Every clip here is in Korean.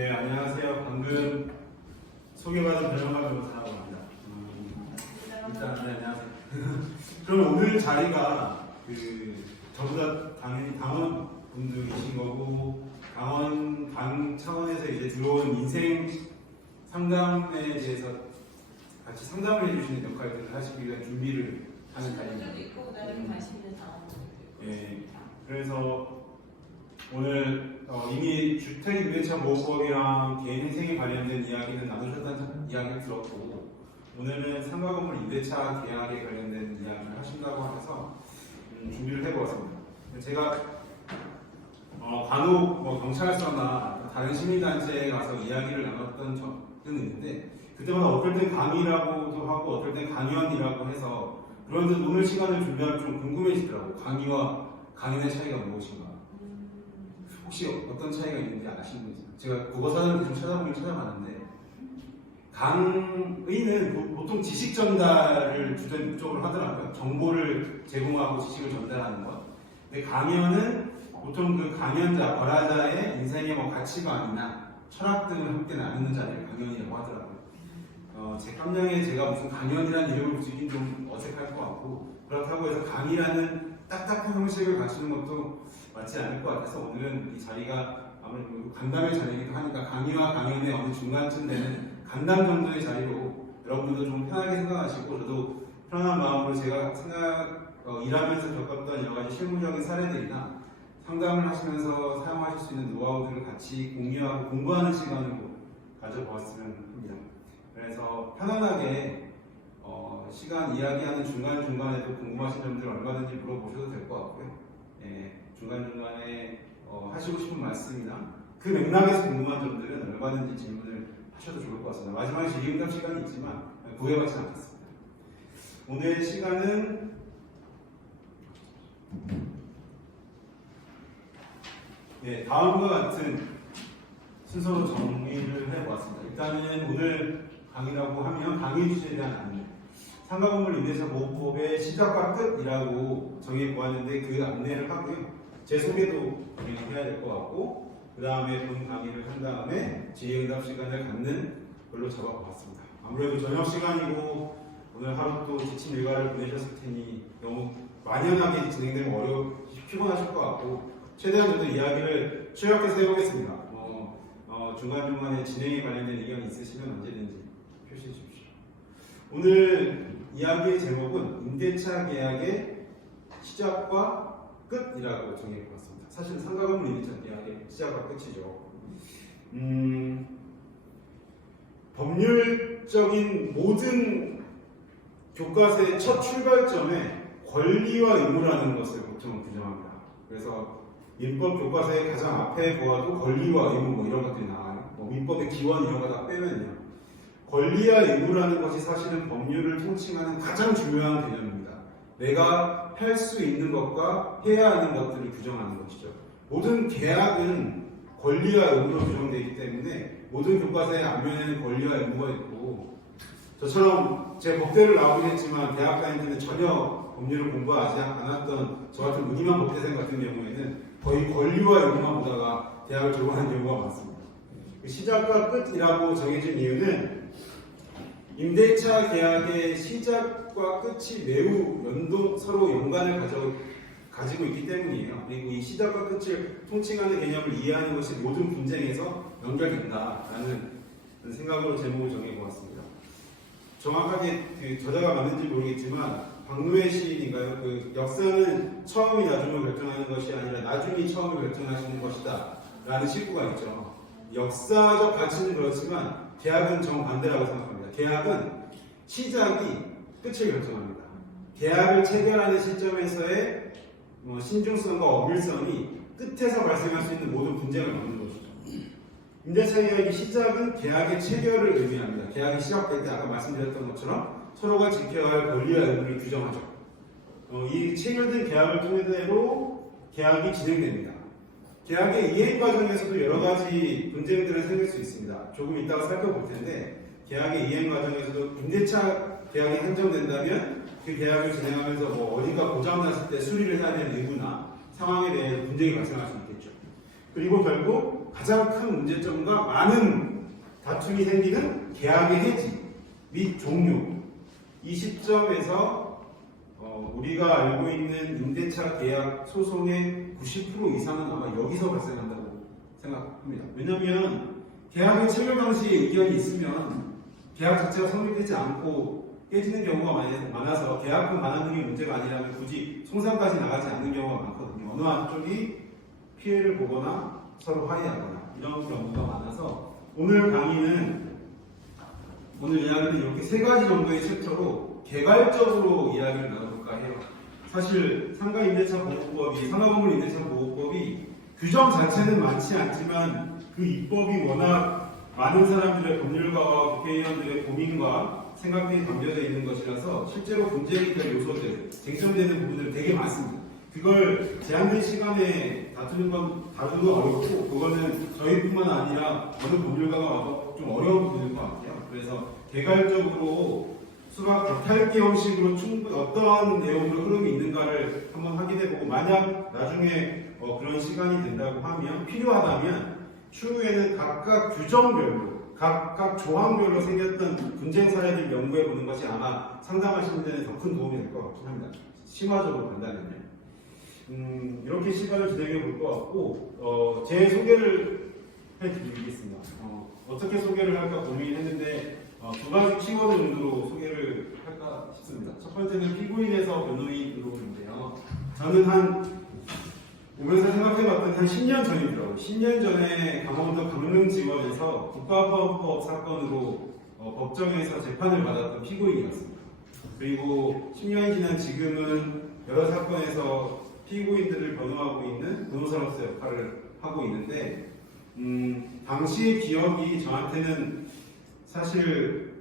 네, 안녕하세요. 방금 소개받은 변형관 변호사라고 합니다. 일단, 네, 안녕하세요. 그럼 오늘 자리가 저보다 당연히 당원분들이신 거고, 당원 당 차원에서 이제 들어온 인생 상담에 대해서 같이 상담을 해주시는 역할들을 하시기 위한 준비를 하는 자리입니다. 있고 나는 관심 있는 당원들. 네, 그래서 오늘 이미 주택임대차 보호법이랑 개인 행생에 관련된 이야기는 나누셨다는 이야기를 들었고, 오늘은 상가건물 임대차 계약에 관련된 이야기를 하신다고 해서 준비를 해보았습니다. 제가 간혹 경찰서나 다른 시민단체에 가서 이야기를 나눴던 적은 있는데, 그때마다 어떨 땐 강의라고도 하고 어떨 땐 강연이라고 해서, 그런데 오늘 시간을 준비하면 좀 궁금해지더라고요. 강의와 강연의 차이가 무엇인가. 혹시 어떤 차이가 있는지 아시는지? 제가 국어사전을 좀 찾아보긴 찾아봤는데, 강의는 보통 지식 전달을 주된 목적으로 하더라고요. 정보를 제공하고 지식을 전달하는 것. 근데 강연은 보통 그 강연자, 발화자의 인생의 가치관이나 철학 등을 함께 나누는 자리를 강연이라고 하더라고요. 제 깜냥에 제가 무슨 강연이라는 이름을 붙이긴 좀 어색할 것 같고, 그렇다고 해서 강의라는 딱딱한 형식을 갖추는 것도 맞지 않을 것 같아서, 오늘은 이 자리가 아무래도 간담회 자리이기도 하니까 강의와 강연의 어느 중간쯤 되는 간담 정도의 자리로 여러분들도 좀 편하게 생각하시고, 저도 편안한 마음으로 제가 일하면서 겪었던 여러 가지 실무적인 사례들이나 상담을 하시면서 사용하실 수 있는 노하우들을 같이 공유하고 공부하는 시간으로 가져보았으면 합니다. 그래서 편안하게 시간 이야기하는 중간중간에도 궁금하신 점들 얼마든지 물어보셔도 될 것 같고요. 중간중간에 하시고 싶은 말씀이나 그 맥락에서 궁금한 점들은 얼마든지 질문을 하셔도 좋을 것 같습니다. 마지막에 질의응답 시간이 있지만 구애받지 않겠습니다. 오늘 시간은 다음과 같은 순서로 정리를 해보았습니다. 일단은 오늘 강의라고 하면 강의 주제에 대한 안내, 상가건물 임대차 보호법의 시작과 끝이라고 정해보았는데 그 안내를 하고요. 제 소개도 해야 될 것 같고, 그 다음에 본 강의를 한 다음에 질의응답 시간을 갖는 걸로 잡아보았습니다. 아무래도 저녁 시간이고 오늘 하루 또 지친 일과를 보내셨을 테니 너무 만연하게 진행되면 피곤하실 것 같고, 최대한 저도 이야기를 취약해서 해보겠습니다. 중간중간에 진행에 관련된 의견이 있으시면 언제든지 표시해 주십시오. 오늘 이야기의 제목은 임대차 계약의 시작과 끝이라고 정해보았습니다. 사실 상가건물 임대차 계약의 시작과 끝이죠. 법률적인 모든 교과서의 첫 출발점에 권리와 의무라는 것을 보통 규정합니다. 그래서 민법 교과서의 가장 앞에 보아도 권리와 의무 이런 것들이 나와요. 민법의 기원 이런 거 다 빼면요. 권리와 의무라는 것이 사실은 법률을 통칭하는 가장 중요한 개념입니다. 내가 할 수 있는 것과 해야 하는 것들을 규정하는 것이죠. 모든 계약은 권리와 의무로 규정되어 있기 때문에 모든 교과서의 앞면에는 권리와 의무가 있고, 저처럼 제 법대를 나오긴 했지만 대학 다닐 때는 전혀 법률을 공부하지 않았던 저 같은 무늬만 법대생 같은 경우에는 거의 권리와 의무만 보다가 대학을 졸업하는 경우가 많습니다. 시작과 끝이라고 정해진 이유는 임대차 계약의 시작과 끝이 매우 서로 연관을 가지고 있기 때문이에요. 그리고 이 시작과 끝을 통칭하는 개념을 이해하는 것이 모든 분쟁에서 연결된다라는 생각으로 제목을 정해보았습니다. 정확하게 저자가 맞는지 모르겠지만 박노해 시인인가요? 역사는 처음이 나중을 결정하는 것이 아니라 나중이 처음을 결정하시는 것이다 라는 시구가 있죠. 역사적 가치는 그렇지만 계약은 정반대라고 생각합니다. 계약은 시작이 끝을 결정합니다. 계약을 체결하는 시점에서의 신중성과 엄밀성이 끝에서 발생할 수 있는 모든 분쟁을 막는 것이죠. 임대차 계약의 시작은 계약의 체결을 의미합니다. 계약이 시작될 때 아까 말씀드렸던 것처럼 서로가 지켜야 할 권리와 의무를 규정하죠. 이 체결된 계약을 통해서 계약이 진행됩니다. 계약의 이행 과정에서도 여러 가지 분쟁들은 생길 수 있습니다. 조금 이따가 살펴볼 텐데, 계약의 이행 과정에서도 임대차 계약이 한정된다면 그 계약을 진행하면서 어딘가 고장났을 때 수리를 해야 되는 의무나 상황에 대해 분쟁이 발생할 수 있겠죠. 그리고 결국 가장 큰 문제점과 많은 다툼이 생기는 계약의 해지 및 종료. 이 시점에서 우리가 알고 있는 임대차 계약 소송의 90% 이상은 아마 여기서 발생한다고 생각합니다. 왜냐하면 계약의 체결 당시에 의견이 있으면 계약 자체가 성립되지 않고 깨지는 경우가 많아서 계약금 반환 등의 문제가 아니라면 굳이 송상까지 나가지 않는 경우가 많거든요. 어느 한쪽이 피해를 보거나 서로 화해하거나 이런 경우가 많아서 오늘 이야기는 이렇게 세 가지 정도의 챕터로 개괄적으로 이야기를 나눠볼까 해요. 사실 상가임대차보호법이 상가건물임대차보호법이 규정 자체는 많지 않지만 그 입법이 워낙 많은 사람들의 법률가와 국회의원들의 고민과 생각들이 담겨져 있는 것이라서 실제로 문제가 될 요소들, 쟁점되는 부분들이 되게 많습니다. 그걸 제한된 시간에 다루는 건 어렵고 그거는 저희뿐만 아니라 어느 법률가가 와도 좀 어려운 부분일 것 같아요. 그래서 개괄적으로 수박 격탈기 형식으로 어떠한 내용으로 흐름이 있는가를 한번 확인해보고 만약 나중에 그런 시간이 된다고 하면 필요하다면 추후에는 각각 규정별로 각각 조항별로 생겼던 분쟁 사례들 연구해보는 것이 아마 상담하시는 데는 더 큰 도움이 될 것 같긴 합니다. 심화적으로 간다면요. 이렇게 시간을 진행해 볼 것 같고 제 소개를 해드리겠습니다. 어떻게 소개를 할까 고민했는데 두 가지 키워드 정도로 소개를 할까 싶습니다. 첫 번째는 피고인에서 변호인으로인데요. 저는 오면서 생각해봤더니 한 10년 전이더라고요. 10년 전에 강원도 강릉지원에서 국가보안법 사건으로 법정에서 재판을 받았던 피고인이었습니다. 그리고 10년이 지난 지금은 여러 사건에서 피고인들을 변호하고 있는 변호사로서 역할을 하고 있는데 당시의 기억이 저한테는 사실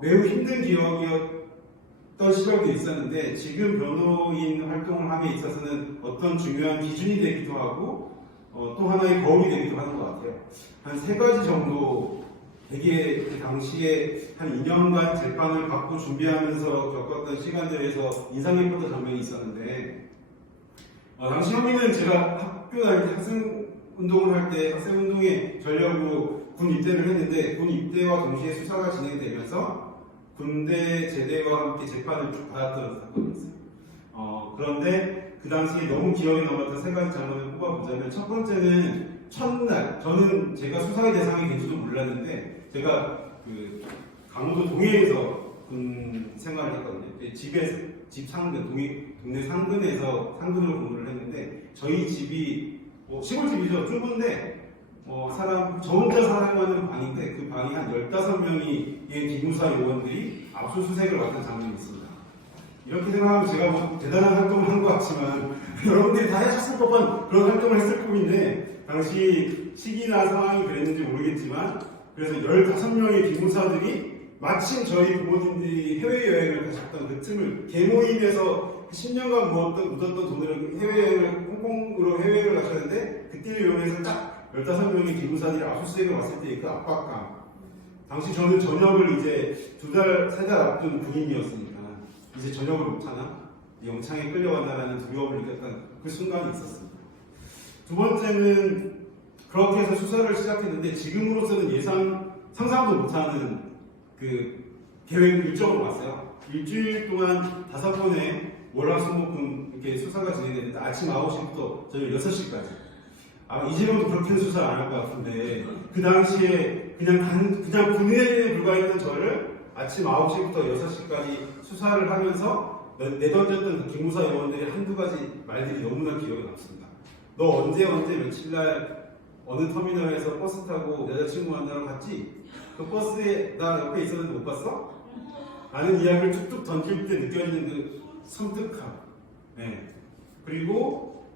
매우 힘든 기억이었던 시절도 있었는데 지금 변호인 활동을 함에 있어서는 어떤 중요한 기준이 되기도 하고 또 하나의 거울이 되기도 하는 것 같아요. 한 세 가지 정도 되게 그 당시에 한 2년간 재판을 받고 준비하면서 겪었던 시간들에서 인상 깊었던 장면이 있었는데 당시 혐의는 제가 학교 다닐 때 학생운동을 할 때 학생운동에 전력으로 군 입대를 했는데 군 입대와 동시에 수사가 진행되면서 군대 제대와 함께 재판을 쭉 받았던 사건이었어요. 그런데 그 당시에 너무 기억에 남았던 세 가지 장면을 뽑아보자면 첫 번째는 첫날 저는 제가 수사의 대상이 된지도 몰랐는데 제가 그 강원도 동해에서 군 생활을 했거든요. 집에서 집 상근 동네 상근에서 상근으로 근무를 했는데 저희 집이 시골집이죠. 좁은데 저 혼자 사용하는 방인데 그 방이 한 15명이 기무사 요원들이 압수수색을 맡은 장면이 있습니다. 이렇게 생각하면 제가 뭐 대단한 활동을 한 것 같지만 여러분들이 다 하셨을 법한 그런 활동을 했을 뿐인데 당시 시기나 상황이 그랬는지 모르겠지만 그래서 15명의 기무사들이 마침 저희 부모님들이 해외여행을 가셨던 그 틈을 개모임에서 10년간 묻었던 돈으로 홍콩으로 해외여행을 가셨는데 그때를 이용해서 딱 15명의 기무사들이 압수수색을 왔을 때 그 압박감. 당시 저는 전역을 이제 2달, 3달 앞둔 군인이었으니까 이제 전역을 못하나? 영창에 끌려간다는 두려움을 느꼈던 그 순간이 있었습니다. 두 번째는 그렇게 해서 수사를 시작했는데 지금으로서는 상상도 못하는 그 계획 일정으로 왔어요. 일주일 동안 5번의 월화수목금 이렇게 수사가 진행됐는데 아침 9시부터 저녁 6시까지. 이제는 그렇게는 수사를 안 할 것 같은데 그 당시에 그냥 군인에 불과했던 저를 아침 9시부터 6시까지 수사를 하면서 내던졌던 기무사 요원들이 한두 가지 말들이 너무나 기억에 남습니다. 너 언제 며칠날 어느 터미널에서 버스 타고 여자친구 만나러 갔지? 그 버스에 나 옆에 있었는데 못 봤어? 라는 이야기를 툭툭 던질 때 느껴지는 그 섬뜩함. 네. 그리고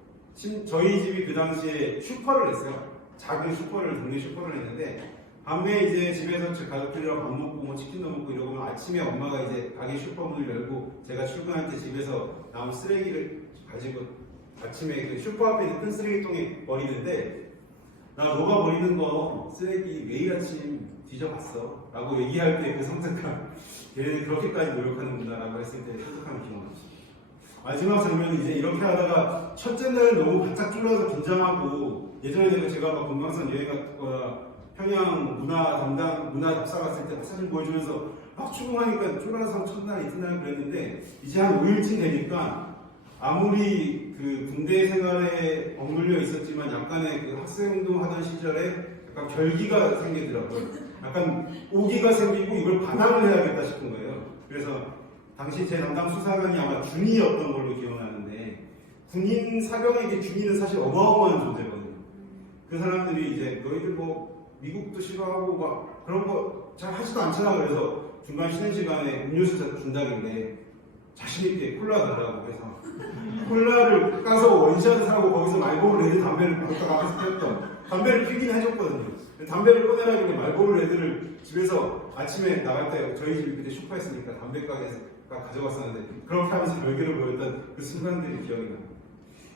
저희 집이 그 당시에 슈퍼를 했어요. 작은 동네 슈퍼를 했는데 밤에 이제 집에서 가족들이랑 밥 먹고 뭐 치킨도 먹고 이러고 아침에 엄마가 이제 가게 슈퍼문을 열고 제가 출근할 때 집에서 나온 쓰레기를 가지고 아침에 그 슈퍼 앞에 있는 큰 쓰레기통에 버리는데 나 너가 버리는 거 쓰레기 매일 아침 뒤져봤어 라고 얘기할 때 그 섬뜩함. 걔네는 그렇게까지 노력하는구나 라고 했을 때 섬뜩함이 기억납니다. 마지막 장면은 이제 이렇게 하다가 첫째 날은 너무 바짝 졸라서 긴장하고 예전에 제가 막 금강산 여행 갔거나 평양 문화 답사 갔을 때 사진 보여주면서 막 추궁하니까 쫄아서 첫날 이튿날 그랬는데 이제 한 5일쯤 되니까 아무리 그 군대 생활에 억눌려 있었지만 약간의 그 학생운동 하던 시절에 약간 결기가 생기더라고요. 약간 오기가 생기고 이걸 반항을 해야겠다 싶은 거예요. 그래서 당시 제 담당 수사관이 아마 준이였던 걸로 기억나는데 군인 사병에게 준이는 사실 어마어마한 존재거든요. 그 사람들이 이제 너희들 뭐 미국도 싫어하고 막 그런 거 잘 하지도 않잖아. 그래서 중간 쉬는 시간에 음료수 준다길래 자신있게 콜라 달라고 해서 콜라를 까서 원샷을 사고 거기서 말보로 레드 담배를 바로 앞에서 피웠던 담배를 피긴 해줬거든요. 담배를 꺼내라길래 말보로 레드를 집에서 아침에 나갈 때 저희 집이 그때 슈퍼했으니까 담배 가게에서 가져갔었는데 그렇게 하면서 별개를 보였던 그 순간들이 기억이 나요.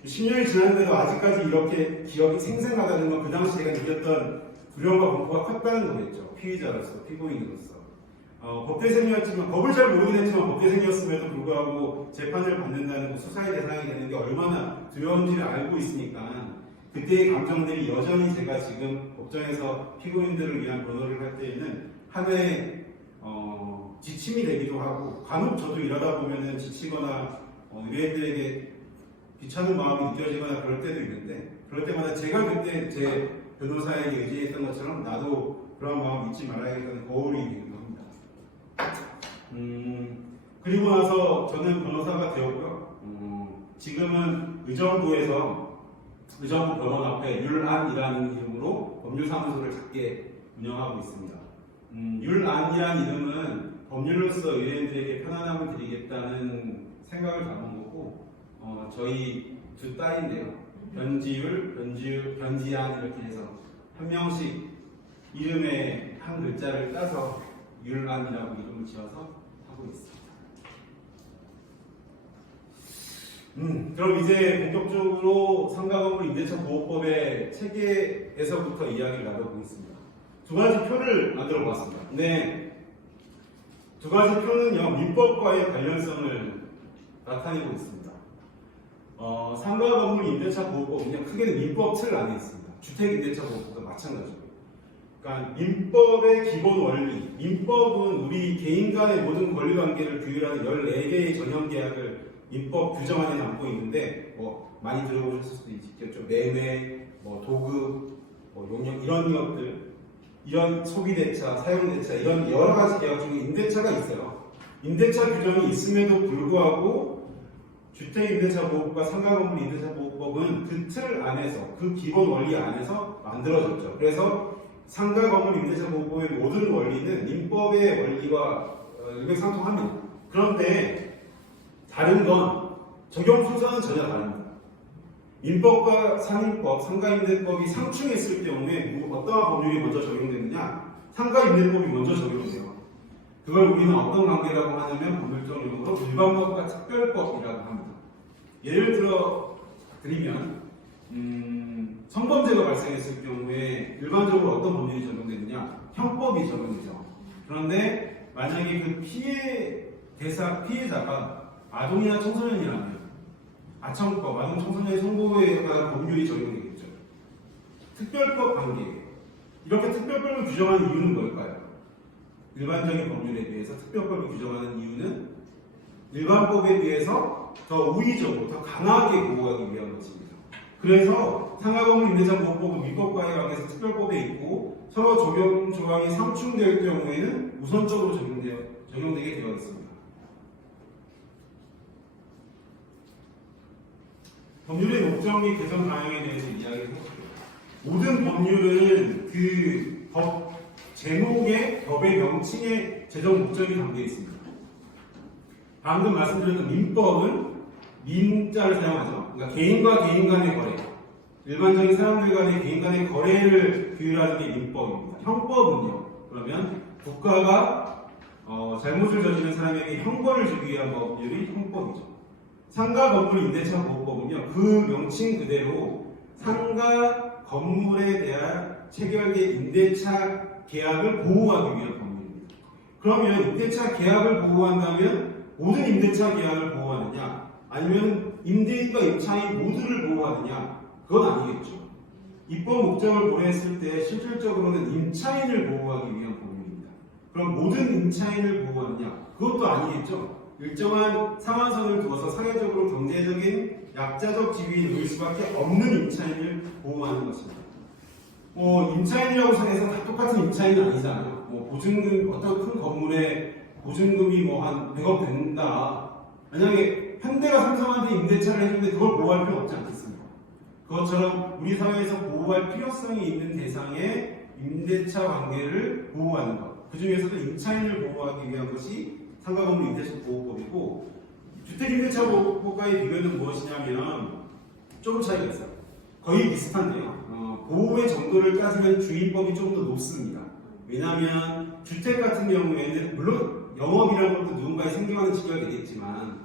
10년이 지났는데도 아직까지 이렇게 기억이 생생하다는 건 그 당시 제가 느꼈던 두려움과 공포가 컸다는 거겠죠. 피의자로서, 피고인으로서. 법대생이었지만, 법을 잘 모르긴 했지만 법대생이었음에도 불구하고 재판을 받는다는 수사의 대상이 되는 게 얼마나 두려운지를 알고 있으니까 그때의 감정들이 여전히 제가 지금 법정에서 피고인들을 위한 변호를 할 때에는 하나의 지침이 되기도 하고 간혹 저도 일하다 보면은 지치거나 의뢰인들에게 귀찮은 마음이 느껴지거나 그럴 때도 있는데 그럴 때마다 제가 그때 제 변호사에게 의지했던 것처럼 나도 그런 마음 잊지 말아야겠다는 거울이 되기도 합니다. 그리고 나서 저는 변호사가 되었고요. 지금은 의정부에서 의정부 법원 앞에 율안이라는 이름으로 법률사무소를 작게 운영하고 있습니다. 율안이라는 이름은 법률로서 의뢰인들에게 편안함을 드리겠다는 생각을 담은 거고 저희 두 딸인데요. 변지율, 변지안 이렇게 해서 한 명씩 이름의 한 글자를 따서 율안이라고 이름을 지어서 하고 있습니다. 그럼 이제 본격적으로 상가건물 임대차 보호법의 체계에서부터 이야기를 나눠보겠습니다. 두 가지 표를 만들어 보았습니다. 근데 두 가지 표는요, 민법과의 관련성을 나타내고 있습니다. 상가건물 임대차 보호법은요, 크게는 민법 틀 안에 있습니다. 주택임대차 보호법도 마찬가지고요. 그러니까 민법의 기본 원리, 민법은 우리 개인 간의 모든 권리관계를 규율하는 14개의 전형계약을 민법 규정 안에 담고 있는데 많이 들어보셨을 수도 있겠죠. 매매, 도급, 용역 이런 것들, 이런 소비대차, 사용대차 이런 여러 가지 계약 중에 임대차가 있어요. 임대차 규정이 있음에도 불구하고 주택임대차보호법과 상가건물 임대차보호법은 그 틀 안에서, 그 기본 원리 안에서 만들어졌죠. 그래서 상가건물 임대차보호법의 모든 원리는 민법의 원리와 일맥상통합니다. 그런데 다른 건 적용 순서는 전혀 다릅니다. 민법과 상인법, 상가임대법이 상충했을 경우에 어떠한 법률이 먼저 적용되느냐? 상가임대법이 먼저 적용돼요. 그걸 우리는 어떤 관계라고 하냐면 법률적 용어로 일반법과 특별법이라고 합니다. 예를 들어 드리면 성범죄가 발생했을 경우에 일반적으로 어떤 법률이 적용되느냐? 형법이 적용되죠. 그런데 만약에 그 피해자가 아동이나 청소년이라면 아청법, 아동 청소년 성보호에 관한 법률이 적용되겠죠. 특별법 관계. 이렇게 특별법을 규정하는 이유는 뭘까요? 일반적인 법률에 비해서 특별법을 규정하는 이유는 일반법에 비해서 더 우위적으로, 더 강하게 보호하기 위한 것입니다. 그래서 상가건물 임대차보호법은 민법과의 관계에서 특별법에 있고 서로 적용 조항이 상충될 경우에는 우선적으로 적용되게 되어 있습니다. 법률의 목적 및 개선 방향에 대해서 이야기해볼게요. 모든 법률은 그 법 제목에 법의 명칭에 제정 목적이 담겨 있습니다. 방금 말씀드렸던 민법은 민자를 사용하죠. 그러니까 개인과 개인 간의 거래, 일반적인 사람들 간의 개인 간의 거래를 규율하는 게 민법입니다. 형법은요, 그러면 국가가 잘못을 저지른 사람에게 형벌을 주기 위한 법률이 형법이죠. 상가건물 임대차보호법은요, 그 명칭 그대로 상가 건물에 대한 체결된 임대차 계약을 보호하기 위한 법률입니다. 그러면 임대차 계약을 보호한다면 모든 임대차 계약을 보호하느냐, 아니면 임대인과 임차인 모두를 보호하느냐? 그건 아니겠죠. 입법 목적을 고려했을 때 실질적으로는 임차인을 보호하기 위한 법률입니다. 그럼 모든 임차인을 보호하느냐? 그것도 아니겠죠. 일정한 상한선을 두어서 사회적으로 경제적인 약자적 지위에 놓일 수밖에 없는 임차인을 보호하는 것입니다. 임차인이라고 해서 다 똑같은 임차인은 아니잖아요. 보증금, 어떤 큰 건물에 보증금이 한 100억 된다. 만약에 현대가 삼성한테 임대차를 해주는데 그걸 보호할 필요 없지 않겠습니까? 그것처럼 우리 사회에서 보호할 필요성이 있는 대상의 임대차 관계를 보호하는 것. 그 중에서도 임차인을 보호하기 위한 것이 상가건물 임대차 보호법이고, 주택임대차 보호법과의 비교는 무엇이냐면 조금 차이가 있어요. 거의 비슷한데요. 보호의 정도를 따지면 주인법이 좀 더 높습니다. 왜냐하면 주택 같은 경우에는 물론 영업이라는 것도 누군가의 생계와는 직결되겠지만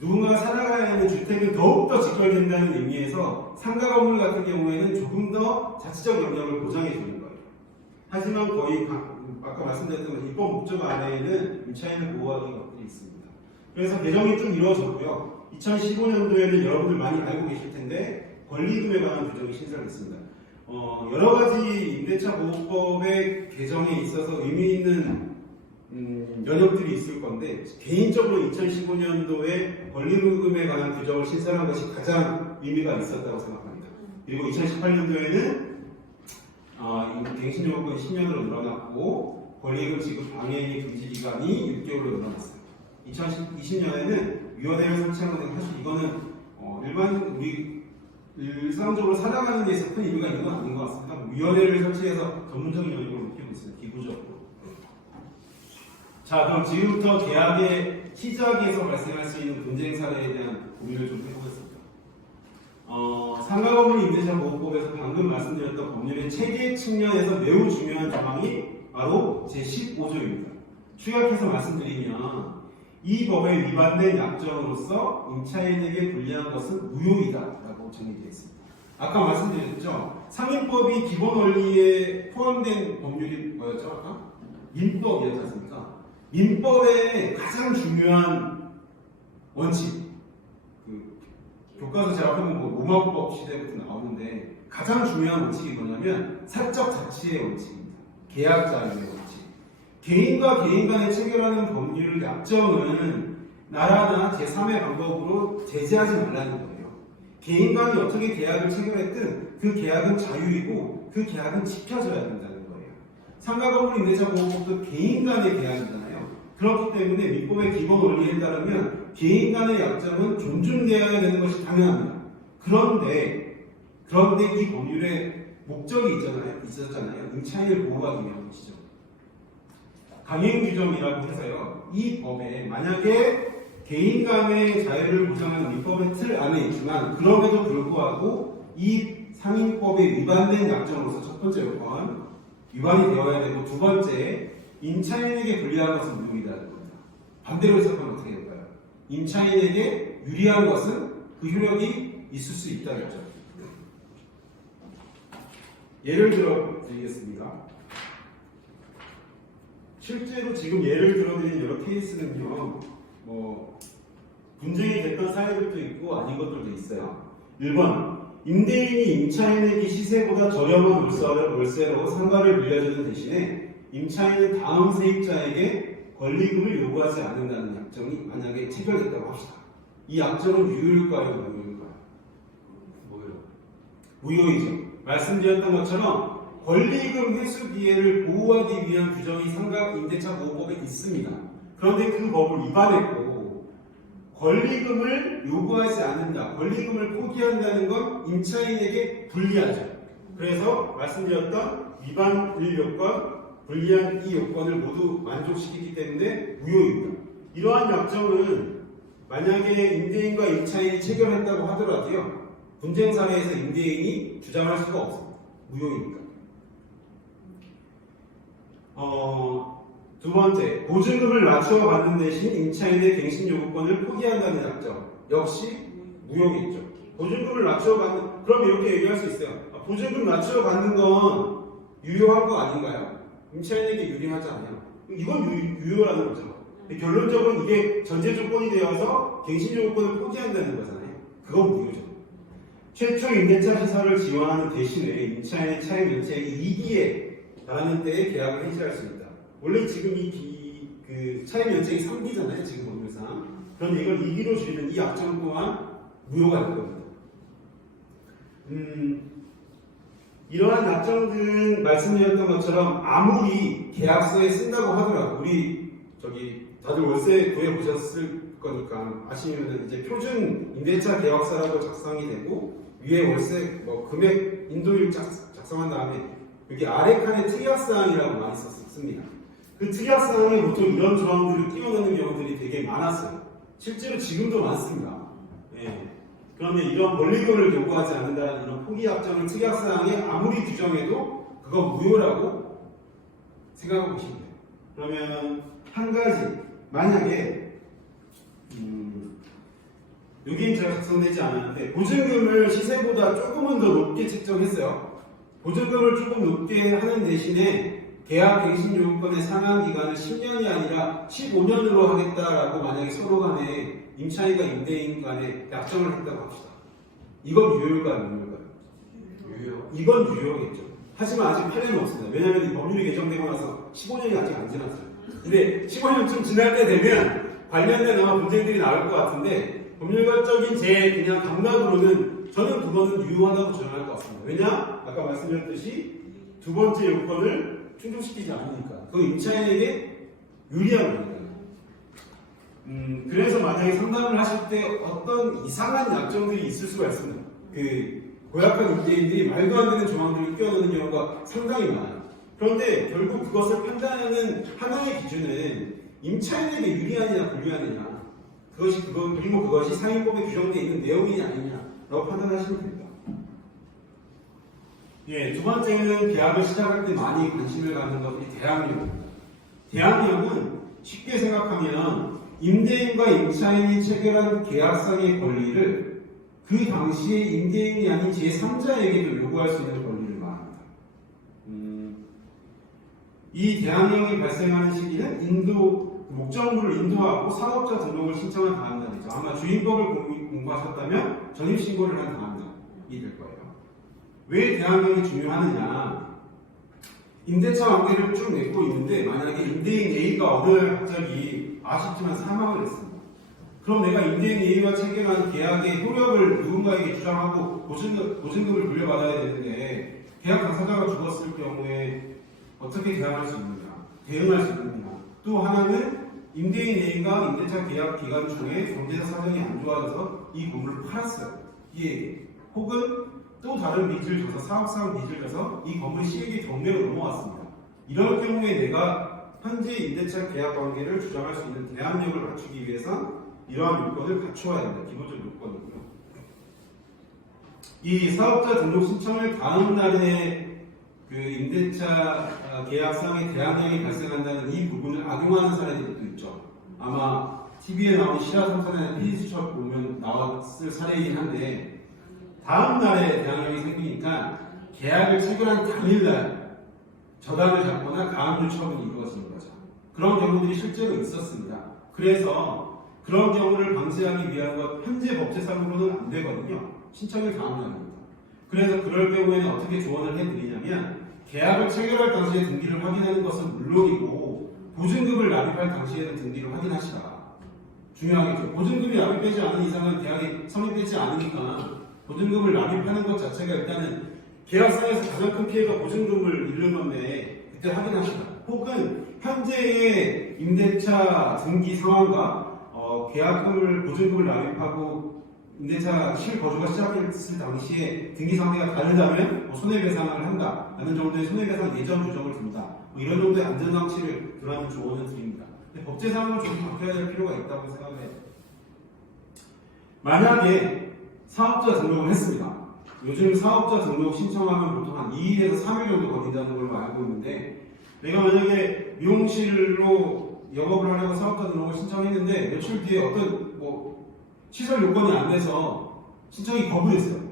누군가가 살아가야 하는 주택은 더욱더 직결된다는 의미에서 상가 건물 같은 경우에는 조금 더 자치적 영역을 보장해 주는 거예요. 하지만 거의 아까 말씀드렸던 입법 목적 아래에는 임차인을 보호하기 것들이 있습니다. 그래서 개정이 좀 이루어졌고요. 2015년도에는 여러분들 많이 알고 계실 텐데 권리금에 관한 규정이 신설됐습니다. 여러 가지 임대차 보호법의 개정에 있어서 의미 있는 연역들이 있을 건데 개인적으로 2015년도에 권리금에 관한 규정을 신설한 것이 가장 의미가 있었다고 생각합니다. 그리고 2018년도에는 갱신요건 10년으로 늘어났고 권리금 지급 방해인의 금지 기간이 6개월로 늘어났어요. 2020년에는 위원회를 설치한 건데 사실 이거는 우리 일상적으로 살아가는 데 있어서 큰 의미가 있는 건 아닌 것 같습니다. 위원회를 설치해서 전문적인 영역을 높이고 있습니다. 기부적으로. 자, 그럼 지금부터 계약의 시작에서 발생할 수 있는 분쟁 사례에 대한 고민을 좀 해보겠습니다. 상가건물 임대차 보호법에서 방금 말씀드렸던 법률의 체계 측면에서 매우 중요한 조항이 바로 제15조입니다. 축약해서 말씀드리면 이 법에 위반된 약정으로서 임차인에게 불리한 것은 무효이다라고 정의되어 있습니다. 아까 말씀드렸죠. 상인법이 기본 원리에 포함된 법률이 뭐였죠? 아까? 민법이었지 않습니까? 민법의 가장 중요한 원칙, 교과서 제가 보면 로마법 시대부터 나오는데 가장 중요한 원칙이 뭐냐면 사적 자치의 원칙입니다. 계약 자유의 원칙. 개인과 개인 간에 체결하는 법률 약정은 나라나 제3의 방법으로 제재하지 말라는 거예요. 개인 간이 어떻게 계약을 체결했든 그 계약은 자유이고 그 계약은 지켜져야 된다는 거예요. 상가건물 임대차 보호법도 개인 간의 계약이잖아요. 그렇기 때문에 민법의 기본 원리에 따르면 개인 간의 약정은 존중되어야 되는 것이 당연합니다. 그런데 이 법률의 목적이 있었잖아요. 임차인을 보호하기 위한 것이죠. 강행 규정이라고 해서요. 이 법에 만약에 개인 간의 자유를 보장하는 민법의 틀 안에 있지만 그럼에도 불구하고 이 상인법에 위반된 약정으로서 첫 번째 요건 위반이 되어야 되고 두 번째 임차인에게 불리한 것은 무효이다는 겁니다. 반대로 해석하면 어떻게 될까요? 임차인에게 유리한 것은 그 효력이 있을 수 있다겠죠. 예를 들어 드리겠습니다. 실제로 지금 예를 들어드린 여러 케이스는요, 분쟁이 됐던 사례들도 있고 아닌 것들도 있어요. 1번, 임대인이 임차인에게 시세보다 저렴한 월세로 상가를 빌려주는 대신에 임차인은 다음 세입자에게 권리금을 요구하지 않는다는 약정이 만약에 체결됐다고 합시다. 이 약정은 유효일까요? 무효일까요? 무효이죠. 말씀드렸던 것처럼 권리금 회수 기회를 보호하기 위한 규정이 상가 임대차 보호법에 있습니다. 그런데 그 법을 위반했고 권리금을 요구하지 않는다. 권리금을 포기한다는 건 임차인에게 불리하죠. 그래서 말씀드렸던 위반 1요건, 불리한 2요건을 모두 만족시키기 때문에 무효입니다. 이러한 약정은 만약에 임대인과 임차인이 체결했다고 하더라도요. 분쟁 사례에서 임대인이 주장할 수가 없습니다. 무효이니까. 두 번째, 보증금을 낮추어 받는 대신 임차인의 갱신 요구권을 포기한다는 약정 역시 무효겠죠. 보증금을 낮추어 받는, 그럼 이렇게 얘기할 수 있어요. 보증금 낮추어 받는 건 유효한 거 아닌가요? 임차인에게 유리하잖아요. 이건 유효라는 거죠. 결론적으로 이게 전제 조건이 되어서 갱신 요구권을 포기한다는 거잖아요. 그건 무효죠. 최초 임대차 시설을 지원하는 대신에 임차인의 차임 면책이 2기에 달하는 때에 계약을 해지할 수 있다. 원래 지금 그 차임 면책이 3기잖아요. 지금 법률상. 그런데 이걸 2기로 줄이는 이 약정 또한 무효가 될 겁니다. 이러한 약정들은 말씀드렸던 것처럼 아무리 계약서에 쓴다고 하더라도 우리 다들 월세 구해 보셨을 거니까 아시면 이제 표준 임대차 계약서라고 작성이 되고 위에 월세 금액 인도율 작성한 다음에 여기 아래 칸에 특약사항이라고 많이 씁니다. 그 특약사항에 보통 이런 조항들을 끼워넣는 경우들이 되게 많았어요. 실제로 지금도 많습니다. 예. 그런데 이런 권리금을 요구하지 않는다는 이런 포기약정을 특약사항에 아무리 규정해도 그건 무효라고 생각하고 계시면 돼요. 그러면 한 가지 만약에 여기는 제가 작성되지 않았는데 보증금을 시세보다 조금은 더 높게 책정했어요. 보증금을 조금 높게 하는 대신에 계약 갱신 요건의 상한 기간을 10년이 아니라 15년으로 하겠다라고 만약에 서로 간에 임차인과 임대인 간에 약정을 했다고 합시다. 이건 유효일까요? 무효일까요? 유효. 이건 유효겠죠. 하지만 아직 판례는 없습니다. 왜냐하면 이 법률이 개정되고 나서 15년이 아직 안 지났어요. 근데 15년쯤 지날 때 되면 관련된 아마 문제들이 나올 것 같은데 법률가적인 제 그냥 감각으로는 저는 그거는 유효하다고 주장할 것 같습니다. 왜냐? 아까 말씀드렸듯이 두 번째 요건을 충족시키지 않으니까 그 임차인에게 유리한 거니까요. 그래서 만약에 상담을 하실 때 어떤 이상한 약정들이 있을 수가 있습니다. 그 고약한 임대인들이 말도 안 되는 조항들을 끼워넣는 경우가 상당히 많아요. 그런데 결국 그것을 판단하는 하나의 기준은 임차인에게 유리하느냐 불리하느냐 그리고 그것이 상임법에 규정되어 있는 내용이냐 아니냐라고 판단하시면 됩니다. 예, 두 번째는 계약을 시작할 때 많이 관심을 갖는 것이 대항력입니다. 대항력은 쉽게 생각하면 임대인과 임차인이 체결한 계약상의 권리를 그 당시에 임대인이 아닌 제3자에게도 요구할 수 있는 권리를 말합니다. 이 대항력이 발생하는 시기는 목적물을 인도하고 사업자 등록을 신청한 다음 날이죠. 아마 주인법을 공부하셨다면 전입신고를 한 다음 날이 될 거예요. 왜 대항력이 중요하느냐? 임대차 관계를 쭉 맺고 있는데 만약에 임대인 A가 어느 날 갑자기 아쉽지만 사망을 했습니다. 그럼 내가 임대인 A와 체결한 계약의 효력을 누군가에게 주장하고 보증금을 물려받아야 되는데 계약 당사자가 죽었을 경우에 어떻게 대응할 수 있느냐? 또 하나는 임대인 A가 임대차 계약 기간 중에 경제적 사정이 안 좋아져서 이 건물을 팔았어요. B에게. 혹은 또 다른 빚을 져서 사업상 빚을 져서 이 건물이 시액의 경매로 넘어왔습니다. 이럴 경우에 내가 현재 임대차 계약 관계를 주장할 수 있는 대항력을 갖추기 위해서 이러한 요건을 갖추어야 합니다. 기본적 요건이고요. 이 사업자 등록 신청을 다음 날에 그 임대차 계약상의 대항력이 발생한다는 이 부분을 악용하는 사례들도 있죠. 아마 TV에 나온 시라소설이나 피디수첩 보면 나왔을 사례이긴 한데 다음 날에 대항력이 생기니까 계약을 체결한 당일날 저당을 잡거나 가압류 처분이 이루어지는 거죠. 그런 경우들이 실제로 있었습니다. 그래서 그런 경우를 방지하기 위한 것 현재 법제상으로는 안 되거든요. 신청일 다음 날입니다. 그래서 그럴 경우에는 어떻게 조언을 해드리냐면 계약을 체결할 당시에 등기를 확인하는 것은 물론이고 보증금을 납입할 당시에는 등기를 확인하시라. 중요하겠죠. 보증금이 납입되지 않은 이상은 계약이 성립되지 않으니까 보증금을 납입하는 것 자체가 일단은 계약상에서 가장 큰 피해가 보증금을 잃는 건데 그때 확인하시라. 혹은 현재의 임대차 등기 상황과 계약금을 보증금을 납입하고 임대차 실거주가 시작했을 당시에 등기 상태가 다르다면 손해배상을 한다라는 정도의 손해배상 예전 규정을 둔다. 이런 정도의 안전장치를 두라는 조언을 드립니다. 근데 법제상으로 좀 바뀌어야 될 필요가 있다고 생각해요. 만약에 사업자 등록을 했습니다. 요즘 사업자 등록 신청하면 보통 한 2일에서 3일 정도 걸린다는 걸로 알고 있는데 내가 만약에 미용실로 영업을 하려고 사업자 등록을 신청했는데 며칠 뒤에 어떤 시설 요건이 안 돼서 신청이 거부됐어요.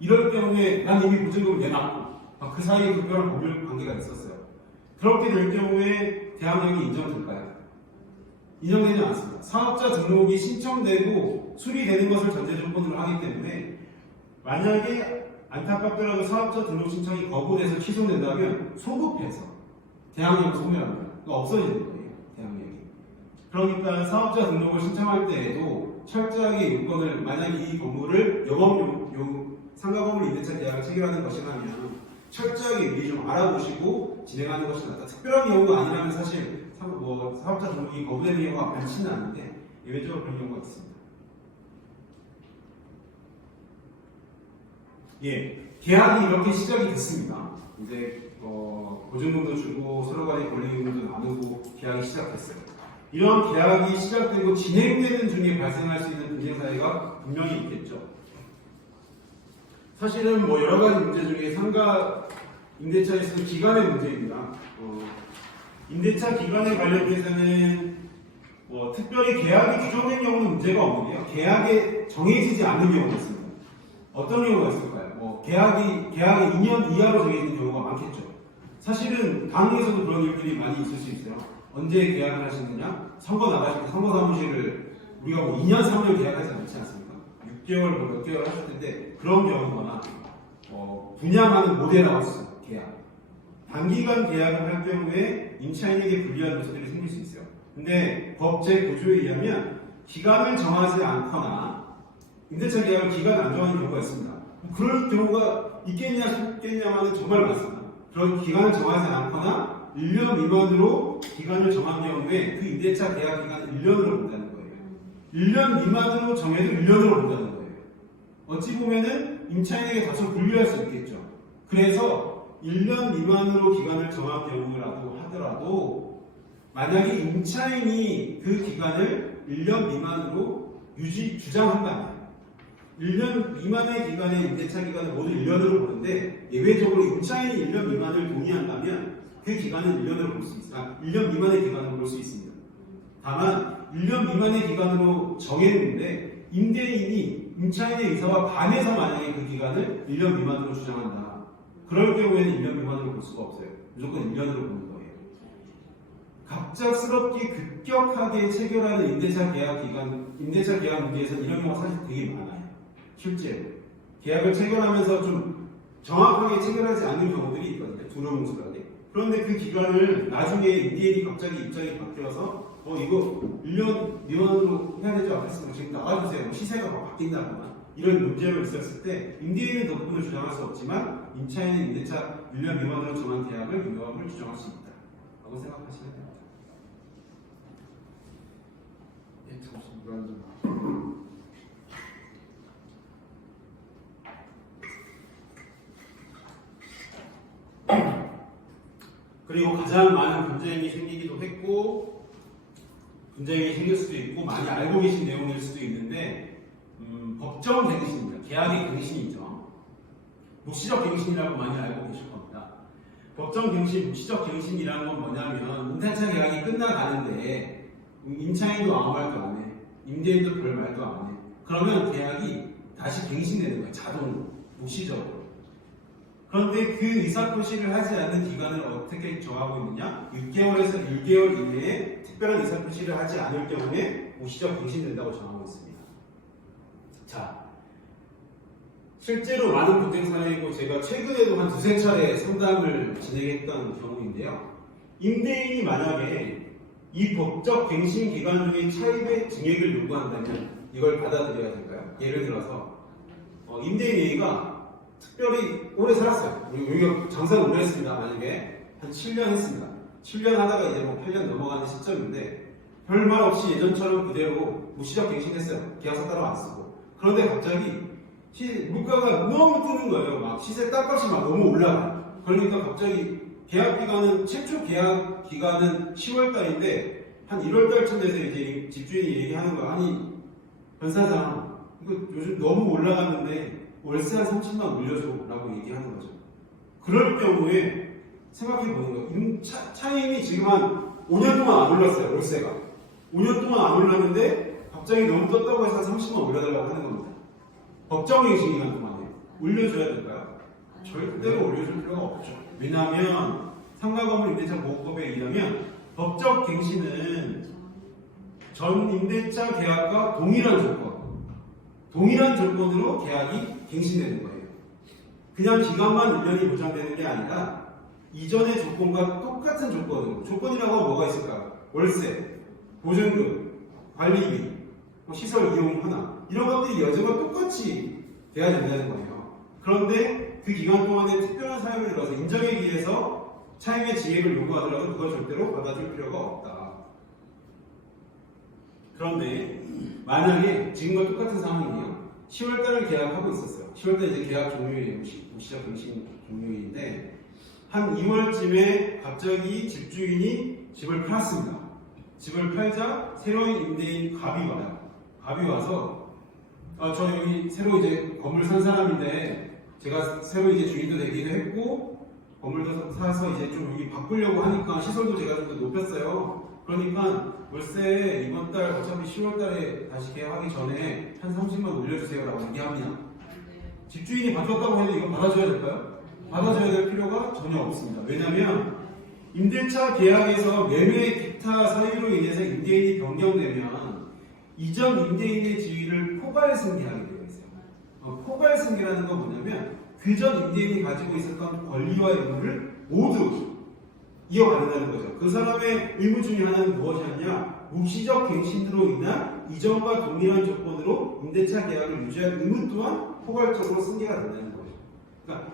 이럴 경우에 난 이미 보증금을 내놨고 그 사이에 특별한 법률 관계가 있었어요. 그렇게 될 경우에 대항력이 인정될까요? 인정되지 않습니다. 사업자 등록이 신청되고 수리되는 것을 전제 조건으로 하기 때문에 만약에 안타깝더라도 사업자 등록 신청이 거부돼서 취소된다면 소급해서 대항력을 소멸합니다. 그러니까 없어지는 거예요. 대항력이. 그러니까 사업자 등록을 신청할 때에도 철저하게 요건을 만약에 이 건물을 상가 건물 임대차 계약을 체결하는 것이라면 철저하게 미리 좀 알아보시고 진행하는 것이 낫다. 특별한 경우가 아니라면 사실 사업자 등록이 거부되는 경우가 많지는 않은데 예외적으로 그런 경우가 있습니다. 예, 계약이 이렇게 시작이 됐습니다. 이제 보증금도 주고 서로 간의 권리금도 나누고 계약이 시작됐어요. 이런 계약이 시작되고 진행되는 중에 발생할 수 있는 분쟁 사유가 분명히 있겠죠. 사실은 여러 가지 문제 중에 상가 임대차에서는 기간의 문제입니다. 임대차 기간에 관련돼서는 특별히 계약이 규정된 경우는 문제가 없는데요. 계약에 정해지지 않는 경우가 있습니다. 어떤 경우가 있을까요? 계약이 2년 이하로 정해진 경우가 많겠죠. 사실은 강의에서도 그런 일들이 많이 있을 수 있어요. 언제 계약을 하시느냐? 선거 나가실 때 선거 사무실을 우리가 2년, 3년 계약하지 않지 않습니까? 6개월, 몇 개월 하실 텐데 그런 경우거나 분양하는 모델하고 있어요. 계약. 단기간 계약을 할 경우에 임차인에게 불리한 요소들이 생길 수 있어요. 근데 법 제9조에 의하면 기간을 정하지 않거나 임대차 계약을 기간을 안 정하는 경우가 있습니다. 그럴 경우가 있겠냐 싶겠냐마는 정말 많습니다. 그런 기간을 정하지 않거나 1년 미만으로 기간을 정한 경우에 그 임대차 계약 기간을 1년으로 본다는 거예요. 1년 미만으로 정해도 1년으로 본다는 거예요. 어찌 보면은 임차인에게 다소 불리할 수 있겠죠. 그래서 1년 미만으로 기간을 정한 경우라도 하더라도 만약에 임차인이 그 기간을 1년 미만으로 주장한다면 1년 미만의 기간의 임대차 기간을 모두 1년으로 보는데 예외적으로 임차인이 1년 미만을 동의한다면 그 기간은 1년으로 볼 수 있습니다. 1년 미만의 기간으로 볼 수 있습니다. 다만 1년 미만의 기간으로 정했는데 임대인이 임차인의 의사와 반해서 만약에 그 기간을 1년 미만으로 주장한다. 그럴 경우에는 1년 미만으로 볼 수가 없어요. 무조건 1년으로 보는 거예요. 갑작스럽게 급격하게 체결하는 임대차 계약 문제에서 이런 경우가 사실 되게 많아요. 실제로 계약을 체결하면서 좀 정확하게 체결하지 않는 경우들이 있거든요. 두루뭉술하게. 그런데 그 기간을 나중에 임대인이 갑자기 입장이 바뀌어서 이거 1년 미만으로 해야 되지 않겠습니까? 지금 나가주세요. 시세가 막 바뀐다거나 이런 문제로 있었을 때 임대인은 덕분을 주장할 수 없지만 임차인은 임대차 1년 미만으로 정한 계약을 유효함을 주장할 수 있다 라고 생각하시면 됩니다. 예, 잠시만요. 그리고 가장 많은 분쟁이 생기기도 했고 분쟁이 생길 수도 있고 많이 알고 계신 내용일 수도 있는데 법정 갱신입니다. 계약의 갱신이죠. 묵시적 갱신이라고 많이 알고 계실 겁니다. 법정 갱신, 묵시적 갱신이라는 건 뭐냐면 임대차 계약이 끝나가는데 임차인도 아무 말도 안 해. 임대인도 별 말도 안 해. 그러면 계약이 다시 갱신되는 거예요. 자동으로. 묵시적으로. 그런데 그 의사표시를 하지 않는 기간을 어떻게 정하고 있느냐? 6개월에서 1개월 이내에 특별한 의사표시를 하지 않을 경우에 묵시적 갱신된다고 정하고 있습니다. 자, 실제로 많은 분쟁 사례이고 제가 최근에도 한 두세 차례 상담을 진행했던 경우인데요. 임대인이 만약에 이 법적 갱신 기간 중에 차입의 증액을 요구한다면 이걸 받아들여야 될까요? 예를 들어서 임대인 A가 특별히 오래 살았어요. 우리가 장사를 오래 했습니다. 만약에 한 7년 했습니다. 7년 하다가 이제 8년 넘어가는 시점인데 별말 없이 예전처럼 그대로 무시적 갱신했어요. 계약서 따로 안 쓰고. 그런데 갑자기 물가가 너무 뜨는 거예요. 막 시세 땅값이 막 너무 올라가요. 그러니까 갑자기 계약 기간은 최초 계약 기간은 10월 달인데 한 1월 달쯤 돼서 이제 집주인이 얘기하는 거야. 아니 변 사장 이거 요즘 너무 올라갔는데 월세 한 30만 올려줘 라고 얘기하는 거죠. 그럴 경우에 생각해 보는 거예요. 차임이 지금 한 5년 동안 안 올랐어요. 월세가 5년 동안 안 올랐는데 갑자기 너무 떴다고 해서 30만 올려달라고 하는 겁니다. 법정 갱신 기간 동안에 올려줘야 될까요? 절대로 올려줄 필요가 없죠. 왜냐하면 상가건물 임대차 보호법에 의하면 법적 갱신은 전 임대차 계약과 동일한 조건 동일한 조건으로 계약이 갱신되는 거예요. 그냥 기간만 1년이 보장되는 게 아니라 이전의 조건과 똑같은 조건으로, 조건이라고 하면 뭐가 있을까요? 월세, 보증금, 관리비, 시설 이용 하나, 이런 것들이 여전히 똑같이 돼야 된다는 거예요. 그런데 그 기간 동안에 특별한 사유를 들어서 인정에 기해서 차임의 지액을 요구하더라도 그걸 절대로 받아줄 필요가 없다. 그런데 만약에 지금과 똑같은 상황이에요. 10월달을 계약하고 있었어요. 10월달 이제 계약 종료일이에요. 시작 갱신 종료일인데 한 2월쯤에 갑자기 집주인이 집을 팔았습니다. 집을 팔자 새로운 임대인 갑이 와요. 갑이 와서 저 여기 새로 이제 건물 산 사람인데 제가 새로 이제 주인도 되기도 했고 건물도 사서 이제 좀 여기 바꾸려고 하니까 시설도 제가 좀 더 높였어요. 그러니까 월세 이번 달 어차피 10월 달에 다시 계약하기 전에 한 30만 올려주세요 라고 얘기합니다. 집주인이 바뀌었다고 해도 이건 받아줘야 될까요? 받아줘야 될 필요가 전혀 없습니다. 왜냐하면 임대차 계약에서 매매 기타 사유로 인해서 임대인이 변경되면 이전 임대인의 지위를 포괄 승계하게 되어 있어요. 포괄 승계라는 건 뭐냐면 그전 임대인이 가지고 있었던 권리와 의무를 모두 이어받는다는 거죠. 그 사람의 의무 중에 하나는 무엇이었냐? 묵시적 갱신으로 인한 이전과 동일한 조건으로 임대차 계약을 유지할 의무 또한 포괄적으로 승계가 된다는 거죠. 그러니까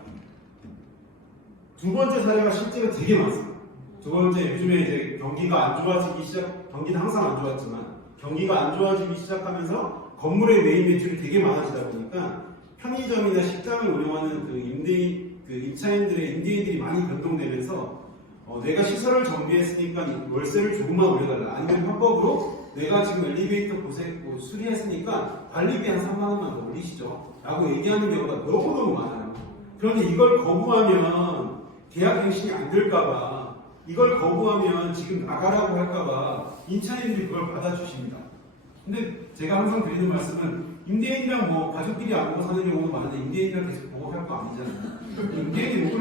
두 번째 사례가 실제로 되게 많습니다. 두 번째, 요즘에 이제 경기가 안 좋아지기 경기는 항상 안 좋았지만 경기가 안 좋아지기 시작하면서 건물의 매입 매출이 되게 많아지다 보니까 편의점이나 식당을 운영하는 그 임차인들의 임대인들이 많이 변동되면서 내가 시설을 정비했으니까 월세를 조금만 올려달라. 아니면 합법으로 내가 지금 엘리베이터 수리했으니까 관리비 한 3만 원만 더 올리시죠. 라고 얘기하는 경우가 너무너무 많아요. 그런데 이걸 거부하면 계약 갱신이 안 될까봐, 이걸 거부하면 지금 나가라고 할까봐 임차인들이 그걸 받아주십니다. 근데 제가 항상 드리는 말씀은 임대인이랑 뭐 가족끼리 안 보고 사는 경우도 많은데 임대인이랑 계속 보고 살 거 아니잖아요. 임대인이 이걸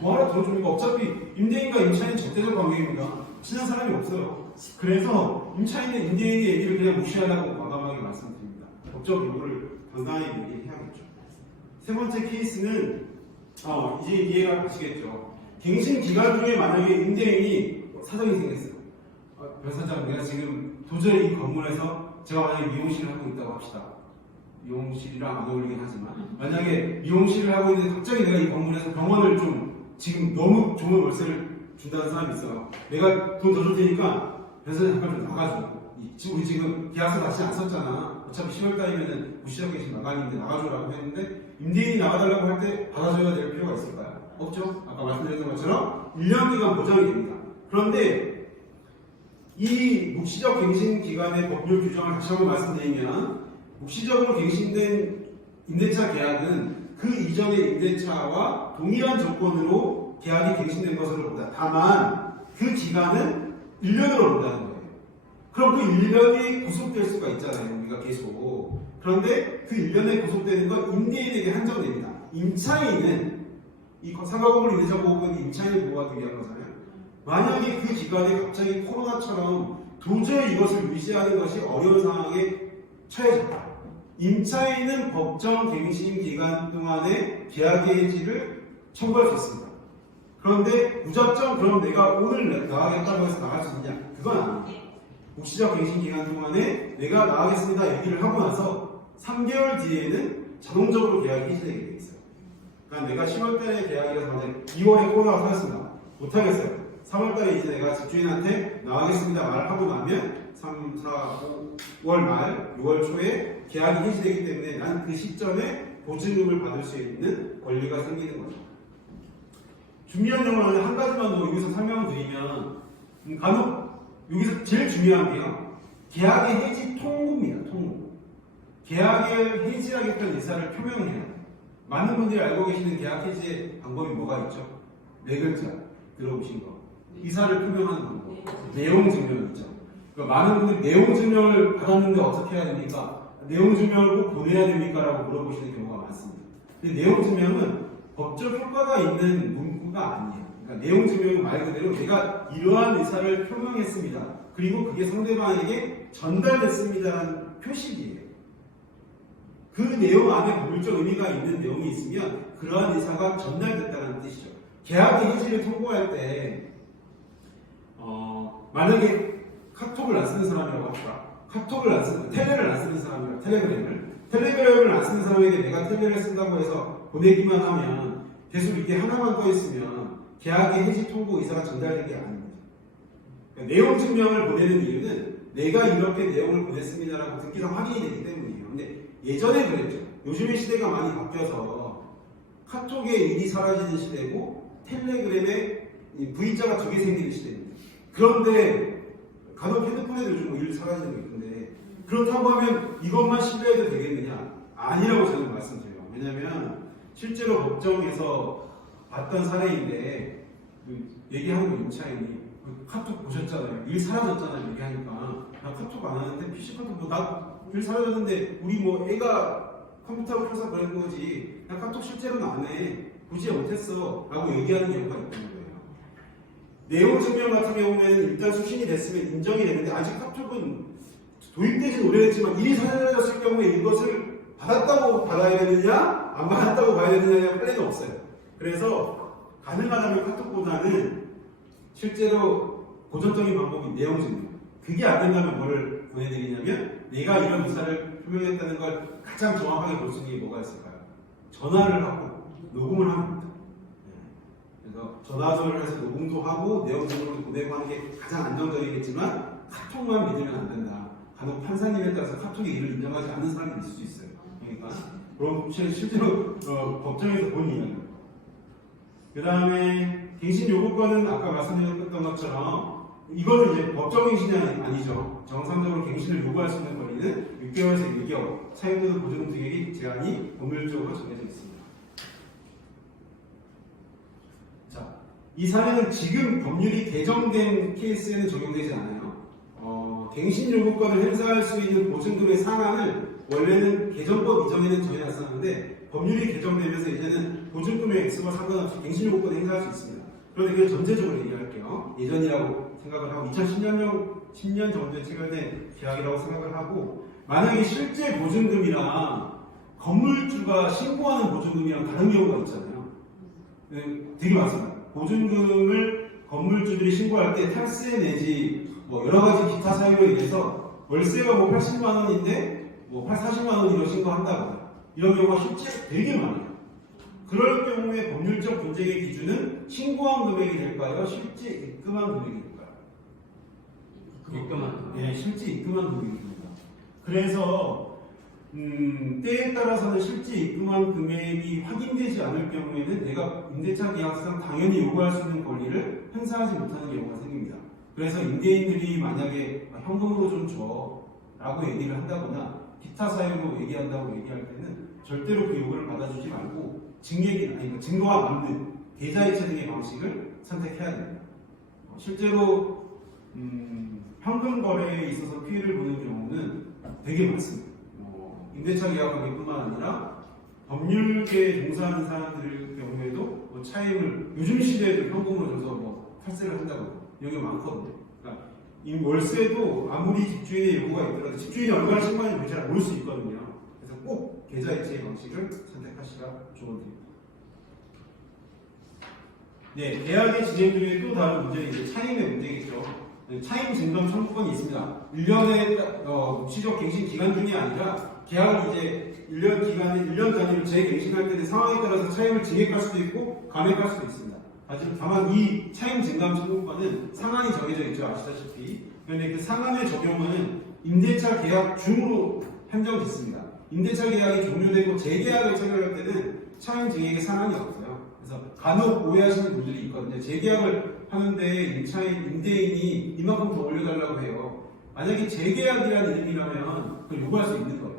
뭐하러 들어주는 거, 어차피 임대인과 임차인 적대적 관계입니다. 친한 사람이 없어요. 그래서 임차인은 임대인의 얘기를 그냥 무시하라고 과감하게 말씀드립니다. 법적 요구를 당당하게 얘기해야겠죠. 세 번째 케이스는 이제 이해가 가시겠죠. 갱신 기간 중에 만약에 임대인이 사정이 생겼어요. 변사장, 내가 지금 도저히 이 건물에서 제가 만약에 미용실을 하고 있다고 합시다. 미용실이랑 안 어울리긴 하지만 만약에 미용실을 하고 있는데 갑자기 내가 이 건물에서 병원을 지금 너무 좋은 월세를 준다는 사람이 있어요. 내가 돈 더 줄 테니까 변사장 잠깐 좀 나가줘. 우리 지금 계약서 다시 안 썼잖아. 어차피 10월달이면은 무시하게 지금 나가는데 나가줘라고 했는데 임대인이 나가달라고 할 때 받아줘야 될 필요가 있을까요? 없죠? 아까 말씀드렸던 것처럼 1년 기간 보장이 됩니다. 그런데 이 묵시적 갱신 기간의 법률 규정을 다시 한번 말씀드리면 묵시적으로 갱신된 임대차 계약은 그 이전의 임대차와 동일한 조건으로 계약이 갱신된 것으로 본다. 다만 그 기간은 1년으로 본다는 거예요. 그럼 그 1년이 구속될 수가 있잖아요. 우리가 계속. 그런데 그 1년에 구속되는 건 임대인에게 한정됩니다. 임차인은 이 상가건물 임대차 보호법은 임차인을 보호하기 위한 거잖아요. 만약에 그 기간에 갑자기 코로나처럼 도저히 이것을 유지하는 것이 어려운 상황에 처해졌다. 임차인은 법정 갱신 기간 동안에 계약의 해지를 청구할 수 있습니다. 그런데 무작정 그럼 내가 오늘 나가겠다고 해서 나갈 수 있냐? 그건 아닙니다. 묵시적 갱신 기간 동안에 내가 나가겠습니다 얘기를 하고 나서 3개월 뒤에는 자동적으로 계약이 해지되게 돼 있어요. 그러니까 내가 10월달에 계약이라서 만약 2월에 코로나가 터졌습니다. 못하겠어요. 3월달에 이제 내가 집주인한테 나가겠습니다 말하고 나면 3, 4, 5월 말, 6월 초에 계약이 해지되기 때문에 난 그 시점에 보증금을 받을 수 있는 권리가 생기는 거죠. 중요한 경우는 한 가지만 더 여기서 설명을 드리면 간혹 여기서 제일 중요한 게요. 계약의 해지 통보입니다. 통보. 계약을 해지하겠다는 의사를 표명해야 돼요. 많은 분들이 알고 계시는 계약 해지의 방법이 뭐가 있죠? 네 글자 들어보신 거. 의사를 표명하는 방법. 내용 증명 있죠. 그러니까 많은 분들이 내용 증명을 받았는데 어떻게 해야 됩니까? 내용 증명을 꼭 보내야 됩니까? 라고 물어보시는 경우가 많습니다. 근데 내용 증명은 법적 효과가 있는 문구가 아니에요. 그러니까 내용 증명은 말 그대로 내가 이러한 의사를 표명했습니다. 그리고 그게 상대방에게 전달됐습니다라는 표식이에요. 그 내용 안에 법률적 의미가 있는 내용이 있으면 그러한 의사가 전달됐다는 뜻이죠. 계약의 해지를 통보할 때 만약에 카톡을 안 쓰는 사람이라고 합시다. 카톡을 안 쓰는, 텔레를 안 쓰는 사람이라 텔레그램을 안 쓰는 사람에게 내가 텔레를 쓴다고 해서 보내기만 하면 계속 이게 하나만 떠 있으면 계약의 해지 통보 의사가 전달된 게 아닙니다. 그러니까 내용 증명을 보내는 이유는 내가 이렇게 내용을 보냈습니다라고 듣기상 확인이 되기 때문이에요. 근데 예전에 그랬죠. 요즘의 시대가 많이 바뀌어서 카톡에 일이 사라지는 시대고 텔레그램에 V자가 2개 생기는 시대입니다. 그런데 간혹 핸드폰에도 요즘 일 사라지는 게 있던데 그렇다고 하면 이것만 신뢰해도 되겠느냐? 아니라고 저는 말씀드려요. 왜냐하면 실제로 법정에서 봤던 사례인데 얘기하는 거 임차인이 카톡 보셨잖아요. 일 사라졌잖아요. 얘기하니까 나 카톡 안 하는데 PC 카톡 뭐 나 일 사라졌는데 우리 뭐 애가 컴퓨터로 켜서 보낸 거지 나 카톡 실제로는 안 해. 보지 못했어 라고 얘기하는 경우가 있다는 거예요. 내용 증명 같은 경우에는 일단 수신이 됐으면 인정이 되는데 아직 카톡은 도입되진 오래됐지만 일이 사라졌을 경우에 이것을 받았다고 받아야 되느냐 안 받았다고 봐야 되느냐의 플랜은 없어요. 그래서 가능하다면 카톡보다는 실제로 고전적인 방법인 내용 증명 그게 안 된다면 뭐를 보내드리냐면 내가 이런 의사를 표명했다는 걸 가장 정확하게 볼 수 있는 게 뭐가 있을까요? 전화를 하고 녹음을 하면 됩니다. 그래서 전화를 해서 녹음도 하고 내용 증명도 보내고 하는 게 가장 안정적이겠지만 카톡만 믿으면 안 된다. 간혹 판사님에 따라서 카톡의 일을 인정하지 않는 사람이 있을 수 있어요. 그러니까 그럼 실제로 법정에서 본 이유는 그 다음에 갱신 요구권은 아까 말씀드렸던 것처럼 이거는 이제 법정 갱신이 아니죠. 정상적으로 갱신을 요구할 수 있는 권리는 6개월에서 1개월 사용자들 보증 등의 제한이 법률적으로 정해져 있습니다. 자, 이 사례는 지금 법률이 개정된 케이스에는 적용되지 않아요. 갱신 요구권을 행사할 수 있는 보증금의 상한을 원래는 개정법 이전에는 정해놨었는데 법률이 개정되면서 이제는 보증금의 액수와 상관없이 갱신 요구권을 행사할 수 있습니다. 그런데 그걸 전체적으로 얘기할게요. 예전이라고 생각을 하고 10년 정도에 체결된 계약이라고 생각을 하고 만약에 실제 보증금이랑 건물주가 신고하는 보증금이랑 다른 경우가 있잖아요. 되게 많습니다. 보증금을 건물주들이 신고할 때 탈세 내지 뭐 여러 가지 기타 사유로 인해서 월세가 뭐 80만 원인데 뭐 40만 원으로 신고한다거나 이런 경우가 실제 되게 많아요. 그럴 경우에 법률적 분쟁의 기준은 신고한 금액이 될까요? 실제 입금한 금액이 될까요? 입금한 네, 실제 입금한 금액이 됩니다. 그래서 때에 따라서는 실제 입금한 금액이 확인되지 않을 경우에는 내가 임대차 계약상 당연히 요구할 수 있는 권리를 행사하지 못하는 경우가 생깁니다. 그래서 임대인들이 만약에 현금으로 좀 줘 라고 얘기를 한다거나 기타 사유로 얘기한다고 얘기할 때는 절대로 그 요구를 받아주지 말고 증거가 남는 계좌이체 등의 방식을 선택해야 됩니다. 실제로 현금 거래에 있어서 피해를 보는 경우는 되게 많습니다. 임대차 계약관계뿐만 아니라 법률계에 종사하는 사람들 경우에도 뭐 차임을 요즘 시대에도 현금으로 줘서 뭐 탈세를 한다고 이런 게 많거든요. 그러니까 이 월세도 아무리 집주인의 요구가 있더라도 집주인이 얼마나 신고하는지 잘 모를 수 있거든요. 그래서 꼭 계좌이체 방식을 선택하시가 좋은데요. 네, 계약의 진행 중에 또 다른 문제는 이제 차임의 문제겠죠. 차임 증감 청구권이 있습니다. 1년의 시적 갱신 기간 중이 아니라 계약을 이제 1년 기간에 1년 단위로 재갱신할 때는 상황에 따라서 차임을 증액할 수도 있고 감액할 수도 있습니다. 다만 이 차임 증감 청구권은 상한이 정해져 있죠. 아시다시피. 그런데 그 상한의 적용은 임대차 계약 중으로 한정됐습니다. 임대차 계약이 종료되고 재계약을 체결할 때는 차임 증액의 상한이 없어요. 그래서 간혹 오해하시는 분들이 있거든요. 재계약을 하는데 임대인이 이만큼 더 올려달라고 해요. 만약에 재계약이라는 이름이라면 그걸 요구할 수 있는 거예요.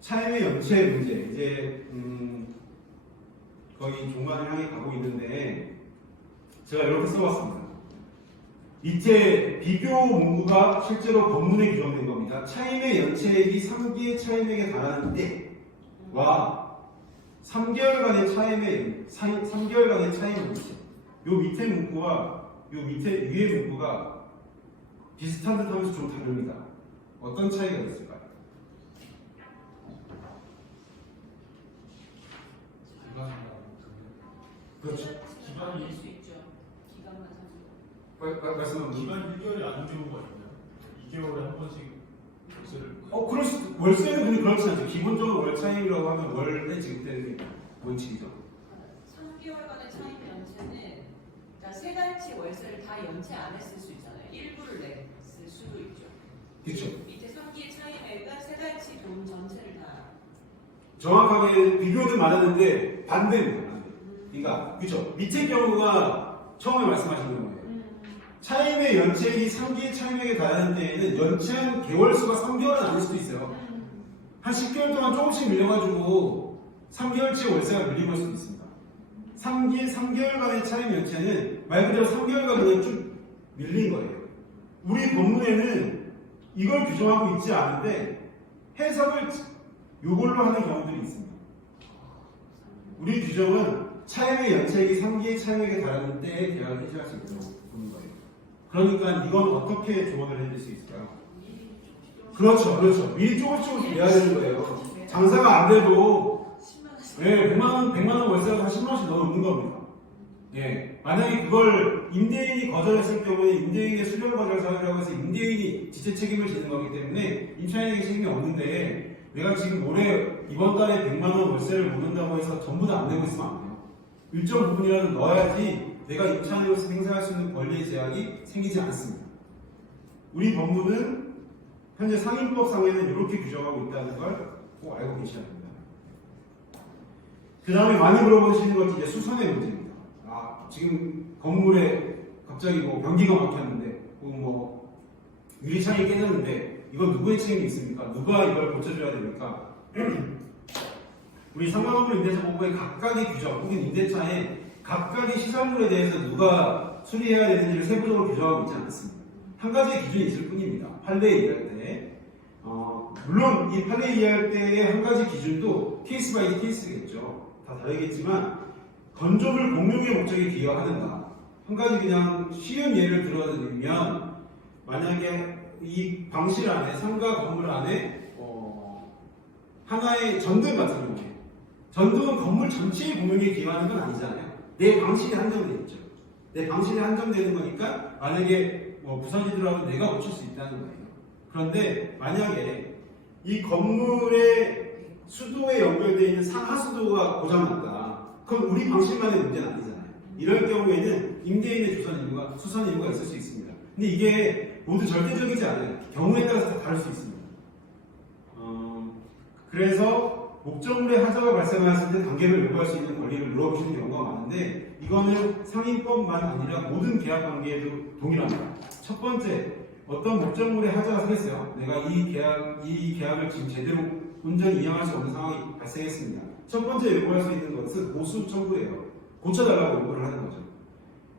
차임의 연체 문제 이제 거의 종말을 향해 가고 있는데 제가 이렇게 써봤습니다. 밑에 비교 문구가 실제로 법문에 규정된 겁니다. 차임의 연체액이 3기의 차임액에 달하는 때와 3개월간의 차임 문구. 요 밑에 문구와 요 밑에 위에 문구가 비슷한 듯 하면서 좀 다릅니다. 어떤 차이가 있을까요? 그렇죠. 기간이 될수 있죠. 기간만 상관. 말씀하신 기간 1개월이 아닌 경우가 있나요? 2개월에 한 번씩 월세를 그럴 수, 월세는 근데 그렇지 않죠. 기본적으로 월 차임이라고 하면 월에 지급되는 게 원칙이죠. 3개월간의 차임 연체는 그러니까 세 달치 월세를 다 연체 안 했을 수 있잖아요. 일부를 냈을 수도 있죠. 그렇죠. 밑에 3기 차임액은 세 달치 돈 전체를 다. 정확하게 비교는 맞았는데 반대입니다. 반대. 그러니까 그렇죠. 밑에 경우가 처음에 말씀하신 경우예요. 차임의 연체액이 3기의 차임액에 달하는 때에는 연체한 개월 수가 3개월은 아닐 수도 있어요. 한 10개월 동안 조금씩 밀려가지고 3개월치 월세가 밀린 걸 수도 있습니다. 3개월간의 차임 연체는 말 그대로 3개월간 그냥 쭉 밀린 거예요. 우리 법문에는 이걸 규정하고 있지 않은데 해석을 요걸로 하는 경우들이 있습니다. 우리 규정은 차임의 연체액이 3기의 차임액에 달하는 때에 계약을 해지할 수 있도록 보는 거예요. 그러니까 이건 어떻게 조언을 해줄 수 있을까요? 그렇죠, 그렇죠. 미리 조금씩 내야 되는 거예요. 장사가 안 돼도 10만 원. 예, 100만 원 월세가 한 10만 원씩 넘는 겁니다. 예, 만약에 그걸 임대인이 거절했을 경우에 임대인의 수령 거절 사유라고 해서 임대인이 지체 책임을 지는 거기 때문에 임차인에게 책임이 없는데 내가 지금 올해 이번 달에 100만 원 월세를 못 낸다고 해서 전부 다 안 내고 있으면 안 돼요. 일정 부분이라도 넣어야지 내가 임차인으로서 행사할 수 있는 권리의 제약이 생기지 않습니다. 우리 법무는 현재 상인법상에는 이렇게 규정하고 있다는 걸 꼭 알고 계셔야 됩니다. 그 다음에 많이 물어보시는 것이 이제 수선의 문제입니다. 지금 건물에 갑자기 뭐 변기가 막혔는데, 뭐 유리창이 깨졌는데 이건 누구의 책임이 있습니까? 누가 이걸 고쳐줘야 됩니까? 우리 상가건물 임대차보호법의 각각의 규정 혹은 임대차에 각각의 시설물에 대해서 누가 수리해야 되는지를 세부적으로 규정하고 있지 않습니다. 한 가지의 기준이 있을 뿐입니다. 판례에 의할 때. 물론 이 판례에 의할 때의 한 가지 기준도 케이스 바이 케이스겠죠. 다 다르겠지만 건조물 공용의 목적에 기여하는가. 한 가지 그냥 쉬운 예를 들어드리면 만약에 이 방실 안에 상가 건물 안에 하나의 전등 같은 경우에 전등은 건물 전체의 공용에 기여하는 건 아니잖아요. 내 방실이 한정되어 있죠. 내 방실이 한정되는 거니까 만약에 부서지더라도 내가 고칠 수 있다는 거예요. 그런데 만약에 이 건물의 수도에 연결되어 있는 상하수도가 고장났다. 그럼 우리 방실만의 문제는 아니잖아요. 이럴 경우에는 임대인의 수선 이유가 있을 수 있습니다. 근데 이게 모두 절대적이지 않아요. 경우에 따라서 다 다를 수 있습니다. 그래서 목적물의 하자가 발생했을 때 단계를 요구할 수 있는 권리를 물어보시는 경우가 많은데 이거는 상인법만 아니라 모든 계약 관계에도 동일합니다. 첫 번째, 어떤 목적물의 하자가 생겼어요. 내가 이 계약을 지금 제대로 온전히 이행할 수 없는 상황이 발생했습니다. 첫 번째 요구할 수 있는 것은 보수 청구예요. 고쳐달라고 요구를 하는 거죠.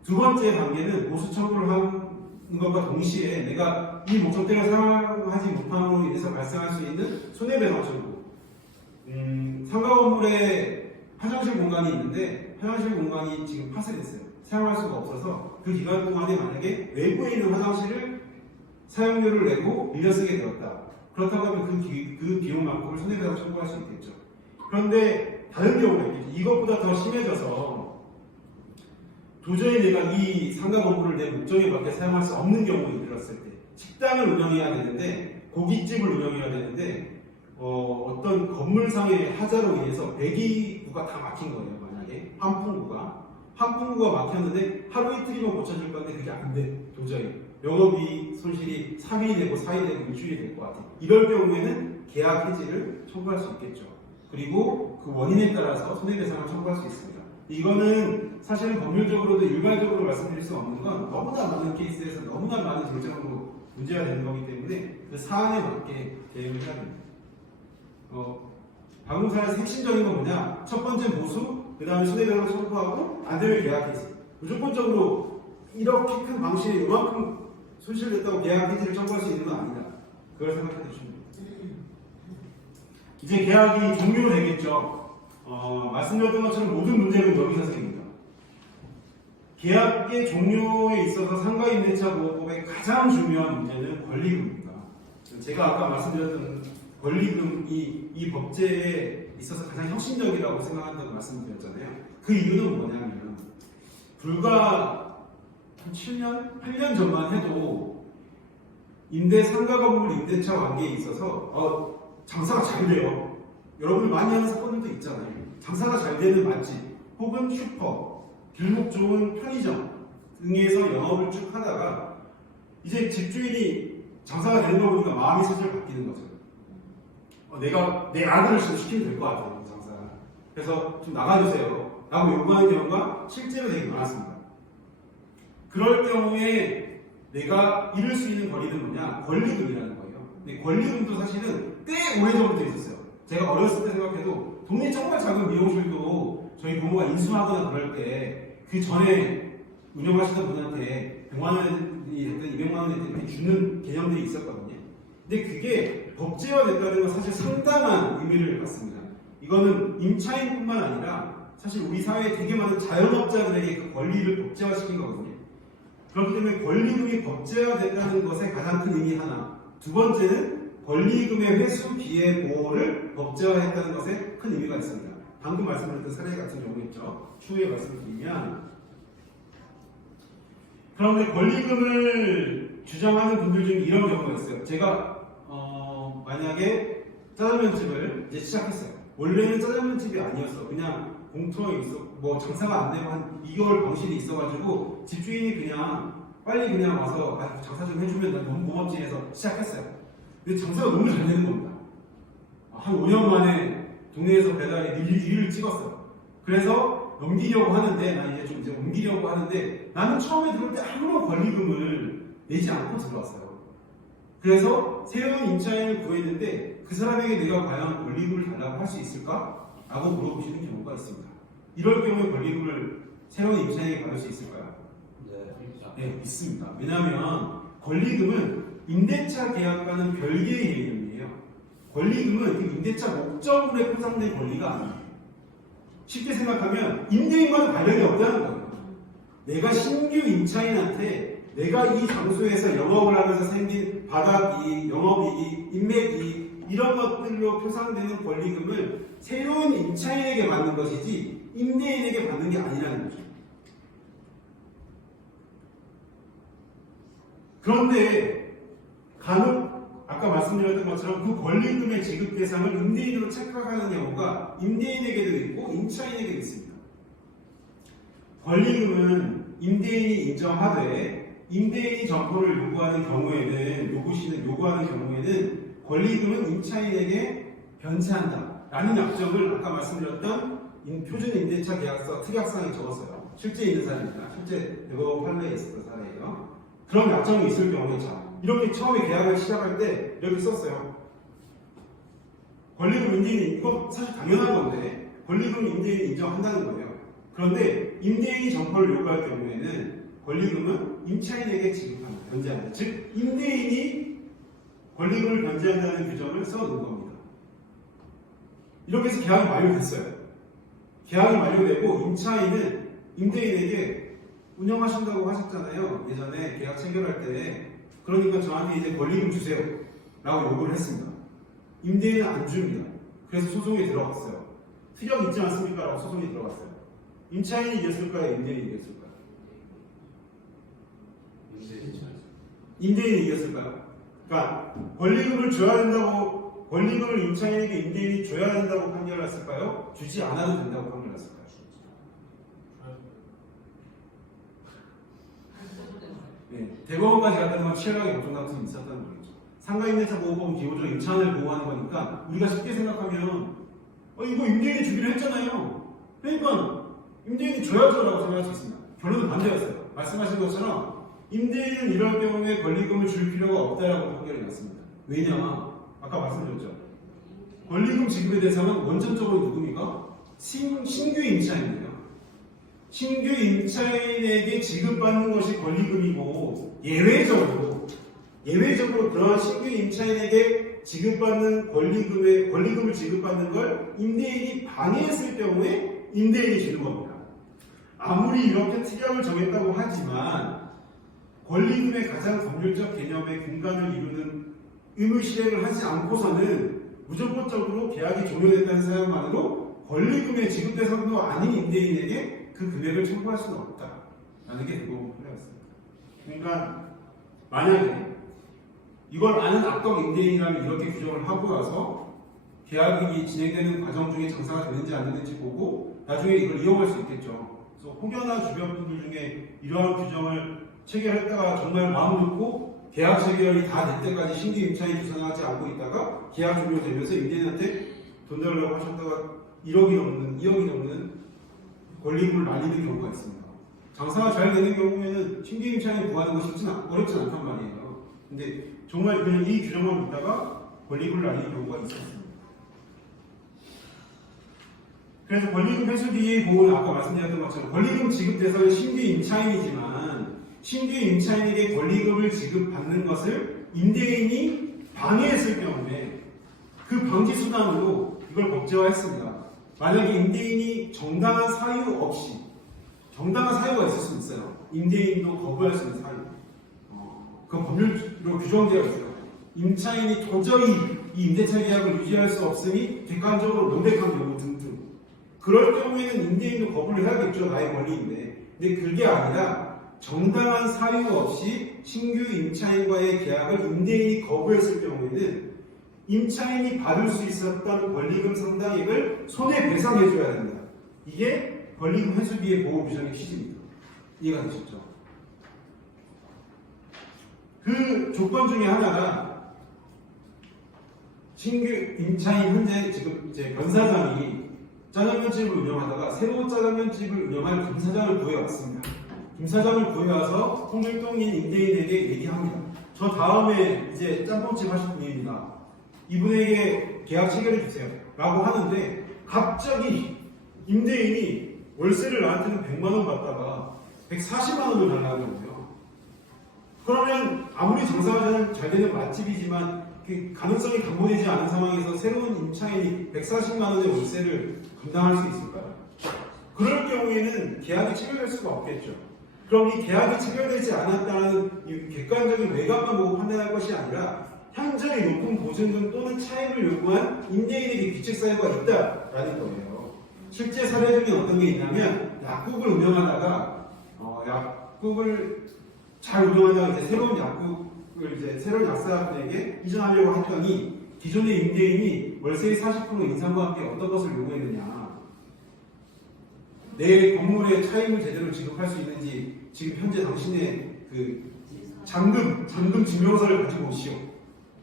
두 번째 단계는 보수 청구를 하는 것과 동시에 내가 이 목적대로 사용하지 못함으로 인해서 발생할 수 있는 손해배상 청구. 상가 건물에 화장실 공간이 있는데 화장실 공간이 지금 파쇄됐어요. 사용할 수가 없어서 그 기간 동안에 만약에 외부에 있는 화장실을 사용료를 내고 빌려 쓰게 되었다. 그렇다고 하면 그 비용만큼을 손해배상 청구할 수 있겠죠. 그런데 다른 경우가 있겠죠. 이것보다 더 심해져서 도저히 내가 이 상가 건물을 내 목적에 맞게 사용할 수 없는 경우가 들었을 때 식당을 운영해야 되는데 고깃집을 운영해야 되는데 어떤 건물상의 하자로 인해서 배기구가 다 막힌 거예요. 만약에 환풍구가 막혔는데 하루 이틀이면 고쳐질 건데 그게 안 돼. 도저히 영업이 손실이 3일이 되고 4일이 되고 일주일이 될 것 같아요. 이럴 경우에는 계약 해지를 청구할 수 있겠죠. 그리고 그 원인에 따라서 손해배상을 청구할 수 있습니다. 이거는 사실은 법률적으로도 일괄적으로 말씀드릴 수 없는 건 너무나 많은 케이스에서 너무나 많은 절차로 문제가 되는 거기 때문에 그 사안에 맞게 대응을 해야 됩니다. 방금 사례에서 핵심적인 건 뭐냐? 첫 번째 보수, 그 다음에 손해배상을 청구하고 안 되면 계약 해지. 무조건적으로 이렇게 큰 방식에 이만큼 손실됐다고 계약 해지를 청구할 수 있는 건 아니다. 그걸 생각해 주시면 됩니다. 이제 계약이 종료가 되겠죠. 말씀드렸던 것처럼 모든 문제는 여기서 생깁니다. 계약의 종료에 있어서 상가임대차보호법의 가장 중요한 문제는 권리금입니다. 제가 아까 말씀드렸던 권리금이 이 법제에 있어서 가장 혁신적이라고 생각한다고 말씀드렸잖아요. 그 이유는 뭐냐면 불과 한 7년, 8년 전만 해도 임대 상가 건물 임대차 관계에 있어서 장사가 잘 돼요. 여러분들 많이 하는 사건들도 있잖아요. 장사가 잘 되는 맛집 혹은 슈퍼, 길목 좋은 편의점 등에서 영업을 쭉 하다가 이제 집주인이 장사가 되는 거 보니까 마음이 슬슬 바뀌는 거죠. 내가 내 아들을 좀 시키면 될 것 같아요, 장사. 그래서 좀 나가주세요 라고 요구하는 경우가 실제로 되게 많았습니다. 그럴 경우에 내가 잃을 수 있는 권리는 뭐냐? 권리금이라는 거예요. 근데 권리금도 사실은 꽤 오래전부터 있었어요. 제가 어렸을 때 생각해도 동네 정말 작은 미용실도 저희 부모가 인수하거나 그럴 때 그 전에 운영하시던 분한테 100만 원이 됐든 200만 원이 됐든 이렇게 주는 개념들이 있었거든요. 근데 그게 법제화됐다는 건 사실 상당한 의미를 갖습니다. 이거는 임차인뿐만 아니라 사실 우리 사회에 되게 많은 자영업자들에게 그 권리를 법제화시킨 거거든요. 그렇기 때문에 권리금이 법제화됐다는 것의 가장 큰 의미 하나. 두 번째는 권리금의 회수 기회 보호를 법제화했다는 것에 큰 의미가 있습니다. 방금 말씀드렸던 사례 같은 경우 있죠. 추후에 말씀드리면 그런데 권리금을 주장하는 분들 중에 이런 경우가 있어요. 제가 만약에 짜장면집을 이제 시작했어요. 원래는 짜장면집이 아니었어. 그냥 공터에 있어. 뭐 장사가 안 되고 한 2개월 방실이 있어가지고 집주인이 그냥 빨리 그냥 와서 장사 좀 해주면 난 너무 고맙지 해서 시작했어요. 근데 장사가 너무 잘 되는 겁니다. 한 5년 만에 동네에서 배달에 1위를 찍었어요. 그래서 넘기려고 하는데 나 이제 옮기려고 하는데 나는 처음에 들어올 때 아무런 권리금을 내지 않고 들어왔어요. 그래서 새로운 임차인을 구했는데 그 사람에게 내가 과연 권리금을 달라고 할 수 있을까? 라고 물어보시는 경우가 있습니다. 이럴 경우에 권리금을 새로운 임차인에게 받을 수 있을까요? 네, 있습니다. 왜냐하면 권리금은 임대차 계약과는 별개의 개념이에요. 권리금은 그 임대차 목적물에 포상된 권리가 아니에요. 쉽게 생각하면 임대인과는 관련이 없다는 거예요. 내가 신규 임차인한테 내가 이 장소에서 영업을 하면서 생긴 바닥이, 영업이익, 인맥이익 이런 것들로 포상되는 권리금을 새로운 임차인에게 받는 것이지 임대인에게 받는 게 아니라는 거죠. 그런데 간혹 아까 말씀드렸던 것처럼 그 권리금의 지급 대상을 임대인으로 착각하는 경우가 임대인에게도 있고 임차인에게도 있습니다. 권리금은 임대인이 인정하되 임대인이 점포를 요구하는 경우에는 요구하는 경우에는 권리금은 임차인에게 변제한다 라는 약정을 아까 말씀드렸던 표준 임대차 계약서 특약상에 적었어요. 실제 있는 사례입니다. 실제 대법 판례에 있었던 사례예요. 그런 약정이 있을 경우에 이렇게 처음에 계약을 시작할 때 이렇게 썼어요. 권리금 임대인이 이거 사실 당연한 건데 권리금 임대인이 인정한다는 거예요. 그런데 임대인이 점포를 요구할 경우에는 권리금은 임차인에게 지급한다, 변제한다. 즉 임대인이 권리금을 변제한다는 규정을 써놓은 겁니다. 이렇게 해서 계약이 만료됐어요. 계약이 만료되고 임차인은 임대인에게 운영하신다고 하셨잖아요. 예전에 계약 체결할 때 그러니까 저한테 이제 권리금 주세요 라고 요구를 했습니다. 임대인은 안 줍니다. 그래서 소송에 들어갔어요. 특약 있지 않습니까? 라고 소송이 들어갔어요. 임차인이 이겼을까요? 임대인이 이겼을까요? 임대인이 이겼을까요? 그러니까 권리금을 줘야 된다고 권리금을 임차인에게 임대인이 줘야 된다고 판결했을까요? 주지 않아도 된다고 판결했을까요? 네, 대법원까지 갔다는 건 치열하게 법정 다툼이 있었다는 거겠죠. 상가임대차 보호법은 기본적으로 임차인을 보호하는 거니까 우리가 쉽게 생각하면 이거 임대인이 주기로 했잖아요. 그러니까 임대인이 줘야죠 라고 생각할 수 있습니다. 결론은 반대였어요. 말씀하신 것처럼 임대인은 이럴 경우에 권리금을 줄 필요가 없다라고 판결이 났습니다. 왜냐? 아까 말씀드렸죠. 권리금 지급의 대상은 원천적으로 누굽니까? 신규 임차인이에요. 신규 임차인에게 지급받는 것이 권리금이고 예외적으로 그러한 신규 임차인에게 지급받는 권리금을 지급받는 걸 임대인이 방해했을 경우에 임대인이 주는 겁니다. 아무리 이렇게 특약을 정했다고 하지만 권리금의 가장 법률적 개념의 근간을 이루는 의무 실행을 하지 않고서는 무조건적으로 계약이 종료됐다는 사실만으로 권리금의 지급 대상도 아닌 임대인에게 그 금액을 청구할 수는 없다. 라는 게 대부분 판례였습니다. 그러니까 만약에 이걸 아는 악덕 임대인이라면 이렇게 규정을 하고 나서 계약이 진행되는 과정 중에 장사가 되는지 안 되는지 보고 나중에 이걸 이용할 수 있겠죠. 그래서 혹여나 주변 분들 중에 이러한 규정을 체결했다가 정말 마음 놓고 계약 체결이 다 될 때까지 신규 임차인이 구성하지 않고 있다가 계약 종료되면서 임대인한테 돈 달라고 하셨다가 1억이 넘는 2억이 넘는 권리금을 날리는 경우가 있습니다. 장사가 잘 되는 경우에는 신규 임차인이 구하는 것이 어렵진 않단 말이에요. 근데 정말 그냥 이 규정만 믿다가 권리금을 날리는 경우가 있었습니다. 그래서 권리금 회수 뒤의 보호는 아까 말씀드렸던 것처럼 권리금 지급 대상은 신규 임차인이지만 신규 임차인에게 권리금을 지급받는 것을 임대인이 방해했을 경우에 그 방지 수단으로 이걸 법제화했습니다. 만약에 임대인이 정당한 사유 없이 정당한 사유가 있을 수 있어요. 임대인도 거부할 수 있는 사유. 그건 법률로 규정되어 있어요. 임차인이 도저히 이 임대차 계약을 유지할 수 없으니 객관적으로 명백한 경우 등등. 그럴 경우에는 임대인도 거부를 해야겠죠. 나의 권리인데. 근데 그게 아니라 정당한 사유 없이 신규 임차인과의 계약을 임대인이 거부했을 경우에는 임차인이 받을 수 있었던 권리금 상당액을 손해배상해줘야 됩니다. 이게 권리금 회수비의 보호 규정의 취지입니다. 이해가 되셨죠? 그 조건 중에 하나가 신규 임차인 현재 지금 이제 변사장이 짜장면집을 운영하다가 새로 짜장면집을 운영할 김사장을 구해왔습니다. 김사장을 구해와서 통일동인 임대인에게 얘기합니다. 저 다음에 이제 짬뽕집 하실 분입니다. 이분에게 계약 체결해 주세요. 라고 하는데 갑자기 임대인이 월세를 나한테는 100만 원 받다가 140만 원을 달라고 하고요. 그러면 아무리 장사가 잘 되는 맛집이지만 그 가능성이 담보되지 않은 상황에서 새로운 임차인이 140만 원의 월세를 감당할 수 있을까요? 그럴 경우에는 계약이 체결될 수가 없겠죠. 그럼 이 계약이 체결되지 않았다는 이 객관적인 외곽만 보고 판단할 것이 아니라 현저히 높은 보증금 또는 차익을 요구한 임대인에게 귀책 사유가 있다라는 거예요. 실제 사례 중에 어떤 게 있냐면 약국을 운영하다가 약국을 잘 운영하다가 이제 새로운 약국을 이제 새로운 약사분에게 이전하려고 했더니 기존의 임대인이 월세의 40% 인상과 함께 어떤 것을 요구했느냐? 내 건물의 차임을 제대로 지급할 수 있는지 지금 현재 당신의 그 잔금 증명서를 가지고 오시오.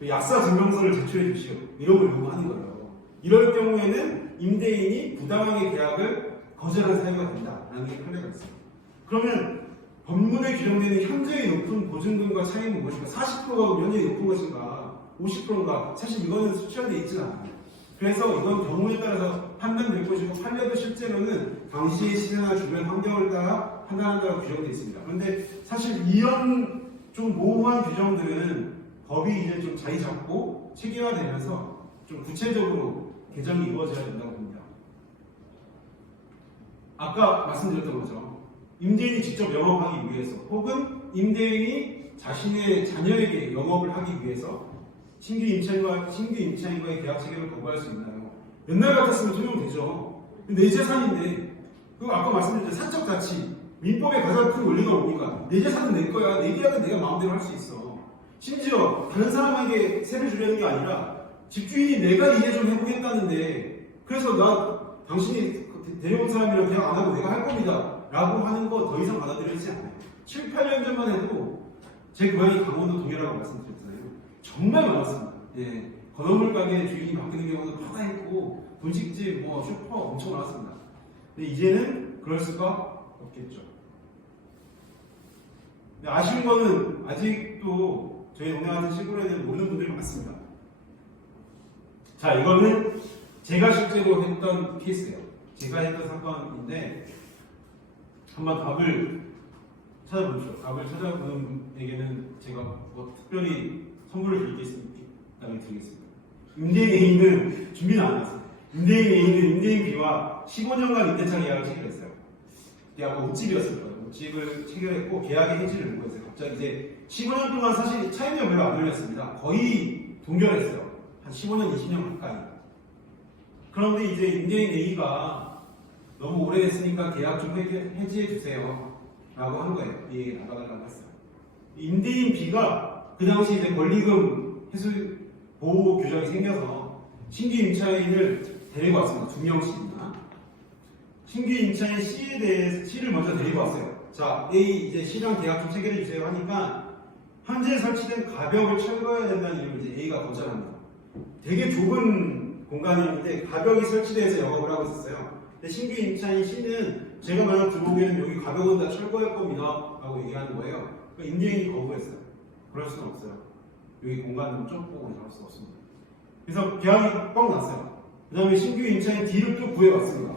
약사 증명서를 제출해 주시오. 이런 걸 요구하는 거예요. 이럴 경우에는 임대인이 부당하게 계약을 거절한 사유가 된다라는 게 판례가 있습니다. 그러면 법문에 규정되는 현저히 높은 보증금과 차임은 무엇인가? 40%가 현저히 높은 것인가? 50%인가? 사실 이거는 수치화되어 있지 않아요. 그래서 이건 경우에 따라서 판단될 것이고 판례도 실제로는 당시의 시세나 주변 환경을 따라 판단한다고 규정되어 있습니다. 그런데 사실 이런 좀 모호한 규정들은 법이 이제 좀 자리 잡고 체계화되면서 좀 구체적으로 개정이 이루어져야 된다고 봅니다. 아까 말씀드렸던 거죠. 임대인이 직접 영업하기 위해서 혹은 임대인이 자신의 자녀에게 영업을 하기 위해서 신규 임차인과의 계약 체결을 거부할 수 있나요? 옛날 같았으면 적용되죠. 내 재산인데 그 아까 말씀드린 사적 가치 민법의 가장 큰 원리가 뭡니까? 내 재산은 내 거야. 내 계약은 내가 마음대로 할 수 있어. 심지어 다른 사람에게 세를 주려는 게 아니라 집주인이 내가 이해 좀 해보겠다는데 그래서 나 당신이 데려온 사람이랑 계약 안 하고 내가 할 겁니다 라고 하는 거 더 이상 받아들여지지 않아요. 7, 8년 전만 해도 제 고향이 강원도 동해라고 말씀드렸잖아요. 정말 많았습니다. 예, 건어물 가게 주인이 바뀌는 경우도 허다했고 분식집, 슈퍼 엄청 많았습니다. 근데 이제는 그럴 수가 없겠죠. 근데 아쉬운 거는 아직도 저희 동네 같은 시골에는 모르는 분들이 많습니다. 자, 이거는 제가 실제로 했던 케이스예요. 제가 했던 사건인데 한번 답을 찾아보십시오. 답을 찾아보는 분에게는 제가 특별히 선물을 드리겠습니다. 임대인 A는 준비는 안 했어요. 임대인 A는 임대인 B와 15년간 임대차 계약을 체결했어요. 아마 옷집이었을 거예요. 옷집을 체결했고 계약의 해지를 묵었어요. 갑자기 이제 15년 동안 사실 차임료 별로 안 올렸습니다. 거의 동결했어요. 한 15년, 20년 가까이. 그런데 이제 임대인 A가 너무 오래됐으니까 계약 좀 해지해 주세요. 라고 한 거예요. 이해 나가달라고 했어요. 임대인 B가 그 당시 이제 권리금 회수 보호 규정이 생겨서 신규 임차인을 데리고 왔습니다. 2명씩이나. 신규 임차인 C에 대해 C를 먼저 데리고 왔어요. 자, A 이제 C랑 계약 좀 체결해 주세요 하니까 현재 설치된 가벽을 철거해야 된다는 이유로 이제 A가 거절합니다. 되게 좁은 공간이었는데 가벽이 설치돼서 영업을 하고 있었어요. 근데 신규 임차인 C는 제가 만약 들어오면 여기 가벽은 다 철거할 겁니다 라고 얘기하는 거예요. 그러니까 임대인이 거부했어요. 그럴 수는 없어요. 여기 공간은 좁고 나올 수 없습니다. 그래서 계약이 뻥 났어요. 그 다음에 신규 임차인 D를 또 구해왔습니다.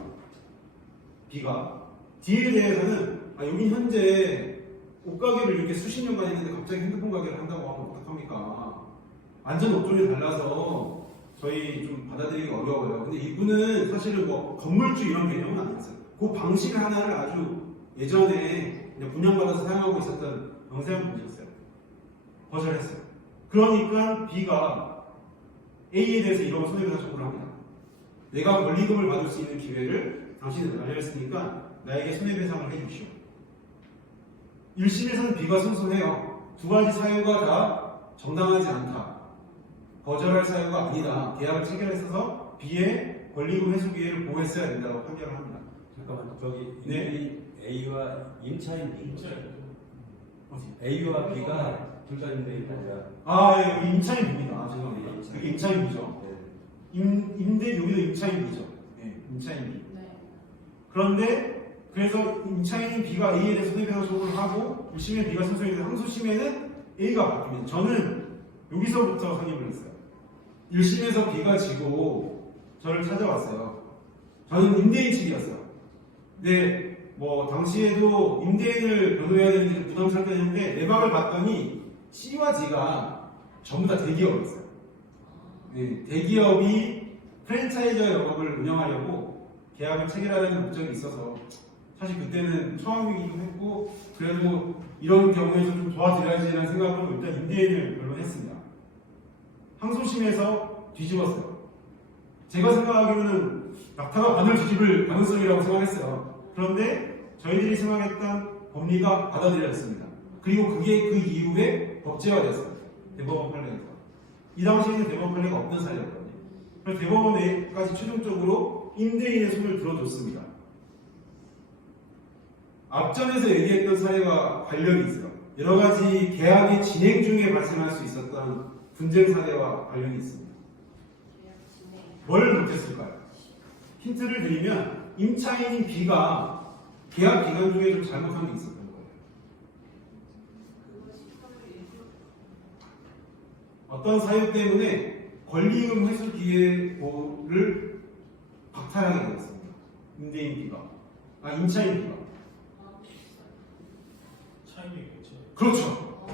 B가. D에 대해서는 여기 현재 옷가게를 이렇게 수십 년간 했는데 갑자기 핸드폰 가게를 한다고 하면 어떡합니까? 안전 업종이 달라서 저희 좀 받아들이기 어려워요. 근데 이분은 사실은 뭐 건물주 이런 개념은 아니었어요. 그 방식 하나를 아주 예전에 그냥 분양받아서 사용하고 있었던 영세한 분이었어요. 거절했어요. 그러니까 B가 A에 대해서 이런 손해배상 청구를 합니다. 내가 권리금을 받을 수 있는 기회를 당신이 날렸으니까 나에게 손해배상을 해주시오. 1심에서는 B가 승소해요. 두 가지 사유가 다 정당하지 않다. 거절할 사유가 아니다. 계약을 체결했어서 B의 권리금 회수 기회를 보호했어야 된다고 판결을 합니다. 잠깐만 저기 네. A와 임차인 B 어디? A와 B가 둘 다 임대인이 아니라 아, 예, 임차인 B입니다. 죄송합니다. 임차인. 여기 임차인 B죠. 네. 임대 여기도 임차인 B죠. 네, 임차인 B. 네. 그런데 그래서 임차인 B가 A에 대해서 손해배상 청구를 하고 1심에 B가 승소해서 항소심에는 A가 바뀝니다. 저는 여기서부터 선임을 했어요. 1심에서 B가 지고 저를 찾아왔어요. 저는 임대인 측이었어요. 근데 뭐 당시에도 임대인을 변호해야 되는지 부담스럽게 했는데 내막을 봤더니 C와 D가 전부 다 대기업이었어요. 네, 대기업이 프랜차이저 영업을 운영하려고 계약을 체결하려는 목적이 있어서 사실 그때는 처음이기도 했고 그래도 이런 경우에서 좀 도와드려야지라는 생각으로 일단 임대인을 변론했습니다. 항소심에서 뒤집었어요. 제가 생각하기로는 낙타가 바늘 뒤집을 가능성이라고 생각했어요. 그런데 저희들이 생각했던 법리가 받아들여졌습니다. 그리고 그게 그 이후에 법제화됐어요. 대법원 판례에서. 이 당시에는 대법원 판례가 없는 사례였거든요. 그래서 대법원에까지 최종적으로 임대인의 손을 들어줬습니다. 앞전에서 얘기했던 사례와 관련이 있어요. 여러 가지 계약의 진행 중에 발생할 수 있었던 분쟁 사례와 관련이 있습니다. 계약 진행. 뭘 못했을까요? 힌트를 드리면 임차인인 B가 계약 기간 중에 좀 잘못한 게 있었던 거예요. 그것이 서로 일부 어떤 사유 때문에 권리금 회수 기회를 박탈하게 되었습니다. 임대인 B가. 임차인 B가. 차이겠죠. 그렇죠.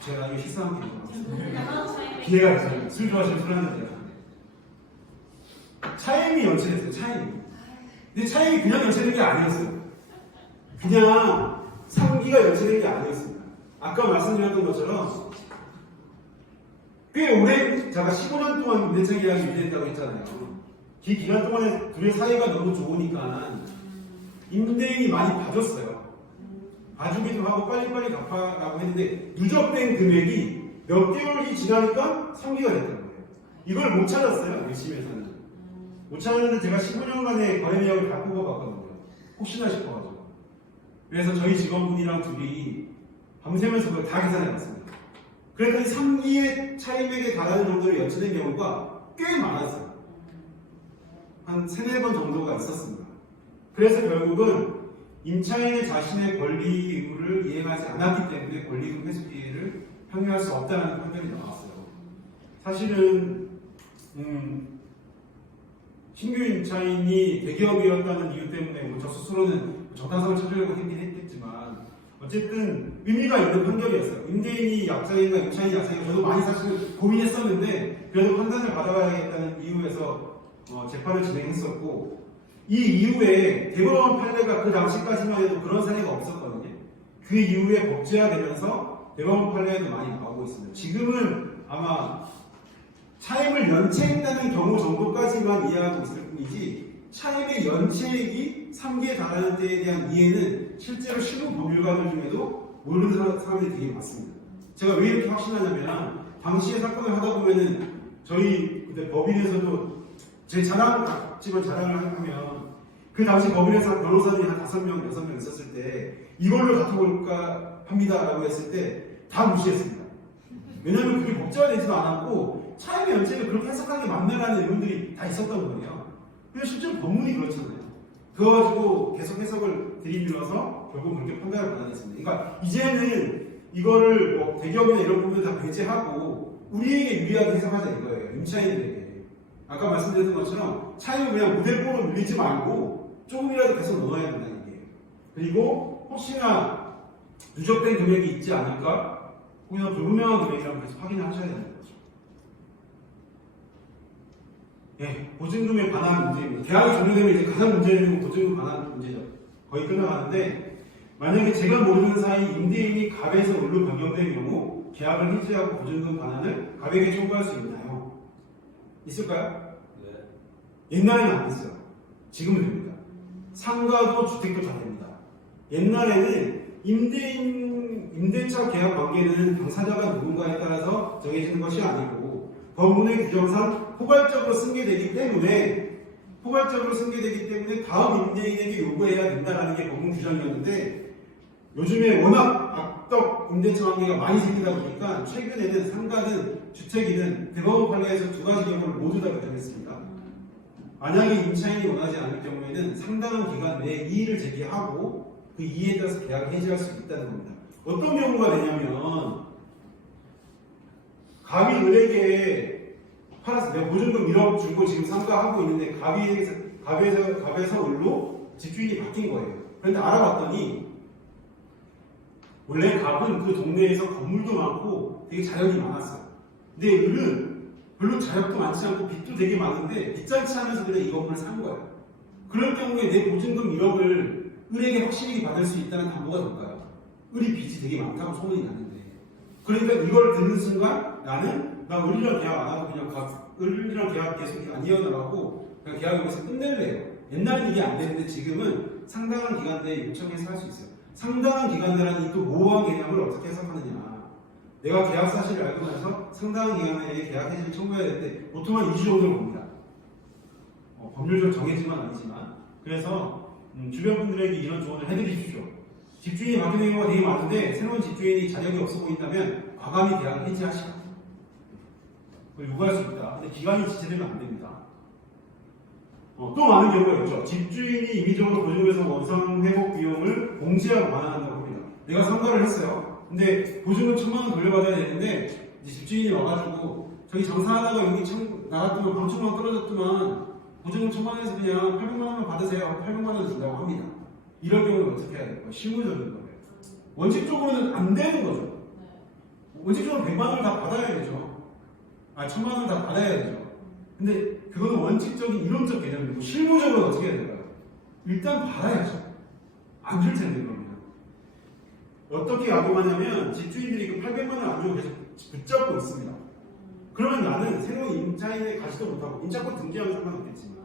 제가 이거 희싸한 게 양한 차이. 기회가 있어요. 술 좋아하시면 술 한잔 돼요. 차임이 연체됐어요. 차임. 근데 차임이 그냥 연체된 게 아니었어요. 그냥 상기가 연체된 게 아니었습니다. 아까 말씀드렸던 것처럼 꽤 오랜, 제가 15년 동안 임대차 계약이 유지됐다고 했잖아요. 그 기간 동안에 둘의 사이가 너무 좋으니까 임대인이 많이 봐줬어요. 봐주기도 하고 빨리빨리 갚아라고 했는데 누적된 금액이 몇 개월이 지나니까 상기가 됐다는 거예요. 이걸 못 찾았어요. 1심에서는. 못 찾았는데 제가 15년간의 거래 내역을 다 뽑아봤거든요. 혹시나 싶어가지고. 그래서 저희 직원분이랑 둘이 밤새면서 그걸 다 계산해봤습니다. 그랬더니 상기의 차임액에 달하는 정도로 연체된 경우가 꽤 많았어요. 한 3-4번 정도가 있었습니다. 그래서 결국은 임차인의 자신의 권리 의무를 이행하지 않았기 때문에 권리금 회수 기회를 향유할 수 없다는 판결이 나왔어요. 사실은 신규 임차인이 대기업이었다는 이유 때문에 뭐 저 스스로는 정당성을 찾으려고 했긴 했겠지만 어쨌든 의미가 있는 판결이었어요. 임대인이 약자인가 임차인이 약자인가 저도 많이 사실 고민했었는데 그래도 판단을 받아가야겠다는 이유에서 재판을 진행했었고 이 이후에 대법원 판례가 그 당시까지만 해도 그런 사례가 없었거든요. 그 이후에 법제화되면서 대법원 판례에도 많이 나오고 있습니다. 지금은 아마 차임을 연체했다는 경우 정도까지만 이해하고 있을 뿐이지 차입의 연체액이 3개에 달하는 때에 대한 이해는 실제로 실무 법률가들 중에도 모르는 사람들이 되게 많습니다. 제가 왜 이렇게 확신하냐면 당시에 사건을 하다 보면은 저희 그때 법인에서도 제 자랑 같지만 자랑을 하면 그 당시 법인에서 변호사들이 한 5명, 6명 있었을 때 이걸로 다퉈볼까 합니다라고 했을 때 다 무시했습니다. 왜냐하면 그게 복잡화되지도 않았고 차입의 연체를 그렇게 해석하는 게 맞나라는 의문들이 다 있었던 거예요. 근데 실제로 법문이 그렇잖아요. 그거 가지고 계속 해석을 들이밀어서 결국 그렇게 판단을 받아냈습니다. 그러니까 이제는 이거를 뭐 대기업이나 이런 부분을 다 배제하고 우리에게 유리하게 해석하자 이거예요. 임차인들에게. 아까 말씀드렸던 것처럼 차입을 그냥 무대뽀로 늘리지 말고 조금이라도 계속 넣어야 된다는 얘기예요. 그리고 혹시나 누적된 금액이 있지 않을까? 혹시나 불분명한 금액이라면 계속 확인을 하셔야 되는 거죠. 예, 보증금에 관한 문제입니다. 계약이 종료되면 이제 가장 문제는 보증금 관한 문제죠. 거의 끝나가는데 만약에 제가 모르는 사이 임대인이 갑에서 을로 변경된 경우 계약을 해지하고 보증금 반환을 갑에게 청구할 수 있나요? 있을까요? 네. 옛날에는 안 됐어요. 지금은 됩니다. 상가도 주택도 다 됩니다. 옛날에는 임대차 계약 관계는 당사자가 누군가에 따라서 정해지는 것이 아니고 법문의 규정상 포괄적으로 승계되기 때문에 다음 임대인에게 요구해야 된다는 게 법문 규정이었는데 요즘에 워낙 악덕 임대차 관계가 많이 생기다 보니까 최근에는 상가든 주택이든 대법원 판례에서 두 가지 경우를 모두 다 규정했습니다. 만약에 임차인이 원하지 않을 경우에는 상당한 기간 내에 이의를 제기하고 그 이의에 따라서 계약을 해지할 수 있다는 겁니다. 어떤 경우가 되냐면 갑이 을에게 팔았어. 내가 보증금 1억 주고 지금 상가하고 있는데 갑에서 을로 집주인이 바뀐 거예요. 그런데 알아봤더니 원래 갑은 그 동네에서 건물도 많고 되게 자력이 많았어요. 근데 을은 별로 자력도 많지 않고 빚도 되게 많은데 빚잔치 하면서 그냥 이 건물을 산 거예요. 그럴 경우에 내 보증금 1억을 을에게 확실히 받을 수 있다는 담보가 될까요? 을이 빚이 되게 많다고 소문이 났는데 그러니까 이걸 듣는 순간 나 을이랑 계약 안 하고 그냥 을이랑 계약 계속 안 이어나가고 그냥 계약을 여기서 끝낼래요. 옛날엔 이게 안 되는데 지금은 상당한 기간 내에 요청해서 할 수 있어요. 상당한 기간 내라는 이 또 모호한 개념을 어떻게 해석하느냐. 내가 계약 사실을 알고 나서 상당한 기간 내에 계약 해지를 청구해야 되는데 보통 한 2주 정도를 봅니다. 법률적으로 정해지만 아니지만 그래서 주변 분들에게 이런 조언을 해드리십시오. 집주인이 바뀌는 경우가 되게 많은데 새로운 집주인이 자력이 없어 보인다면 과감히 계약을 해지하시라. 그걸 요구할 수 있다. 근데 기간이 지체되면 안 됩니다. 또 많은 경우가 있죠. 집주인이 임의적으로 보증금에서 원상 회복 비용을 공제하고 반환한다고 합니다. 내가 상가를 했어요. 근데 보증금 1,000만 원 돌려받아야 되는데 이제 집주인이 와가지고 저기 장사하다가 여기 나갔더만 방충망 떨어졌더만 보증금 1,000만 원에서 그냥 800만 원만 받으세요. 800만 원 준다고 합니다. 이럴 경우는 어떻게 해야 될까요? 실무적인 거예요. 원칙적으로는 안 되는 거죠. 원칙적으로 100만 원을 다 받아야 되죠. 1,000만 원을 다 받아야 되죠. 근데 그거는 원칙적인 이론적 개념이고 실무적으로 어떻게 해야 될까요? 일단 받아야죠. 안 줄 텐데 그러면. 어떻게 악용하냐면 집주인들이 그 800만 원 안 주고 계속 붙잡고 있습니다. 그러면 나는 새로운 임차인에 가지도 못하고 임차권 등기하면 상관없겠지만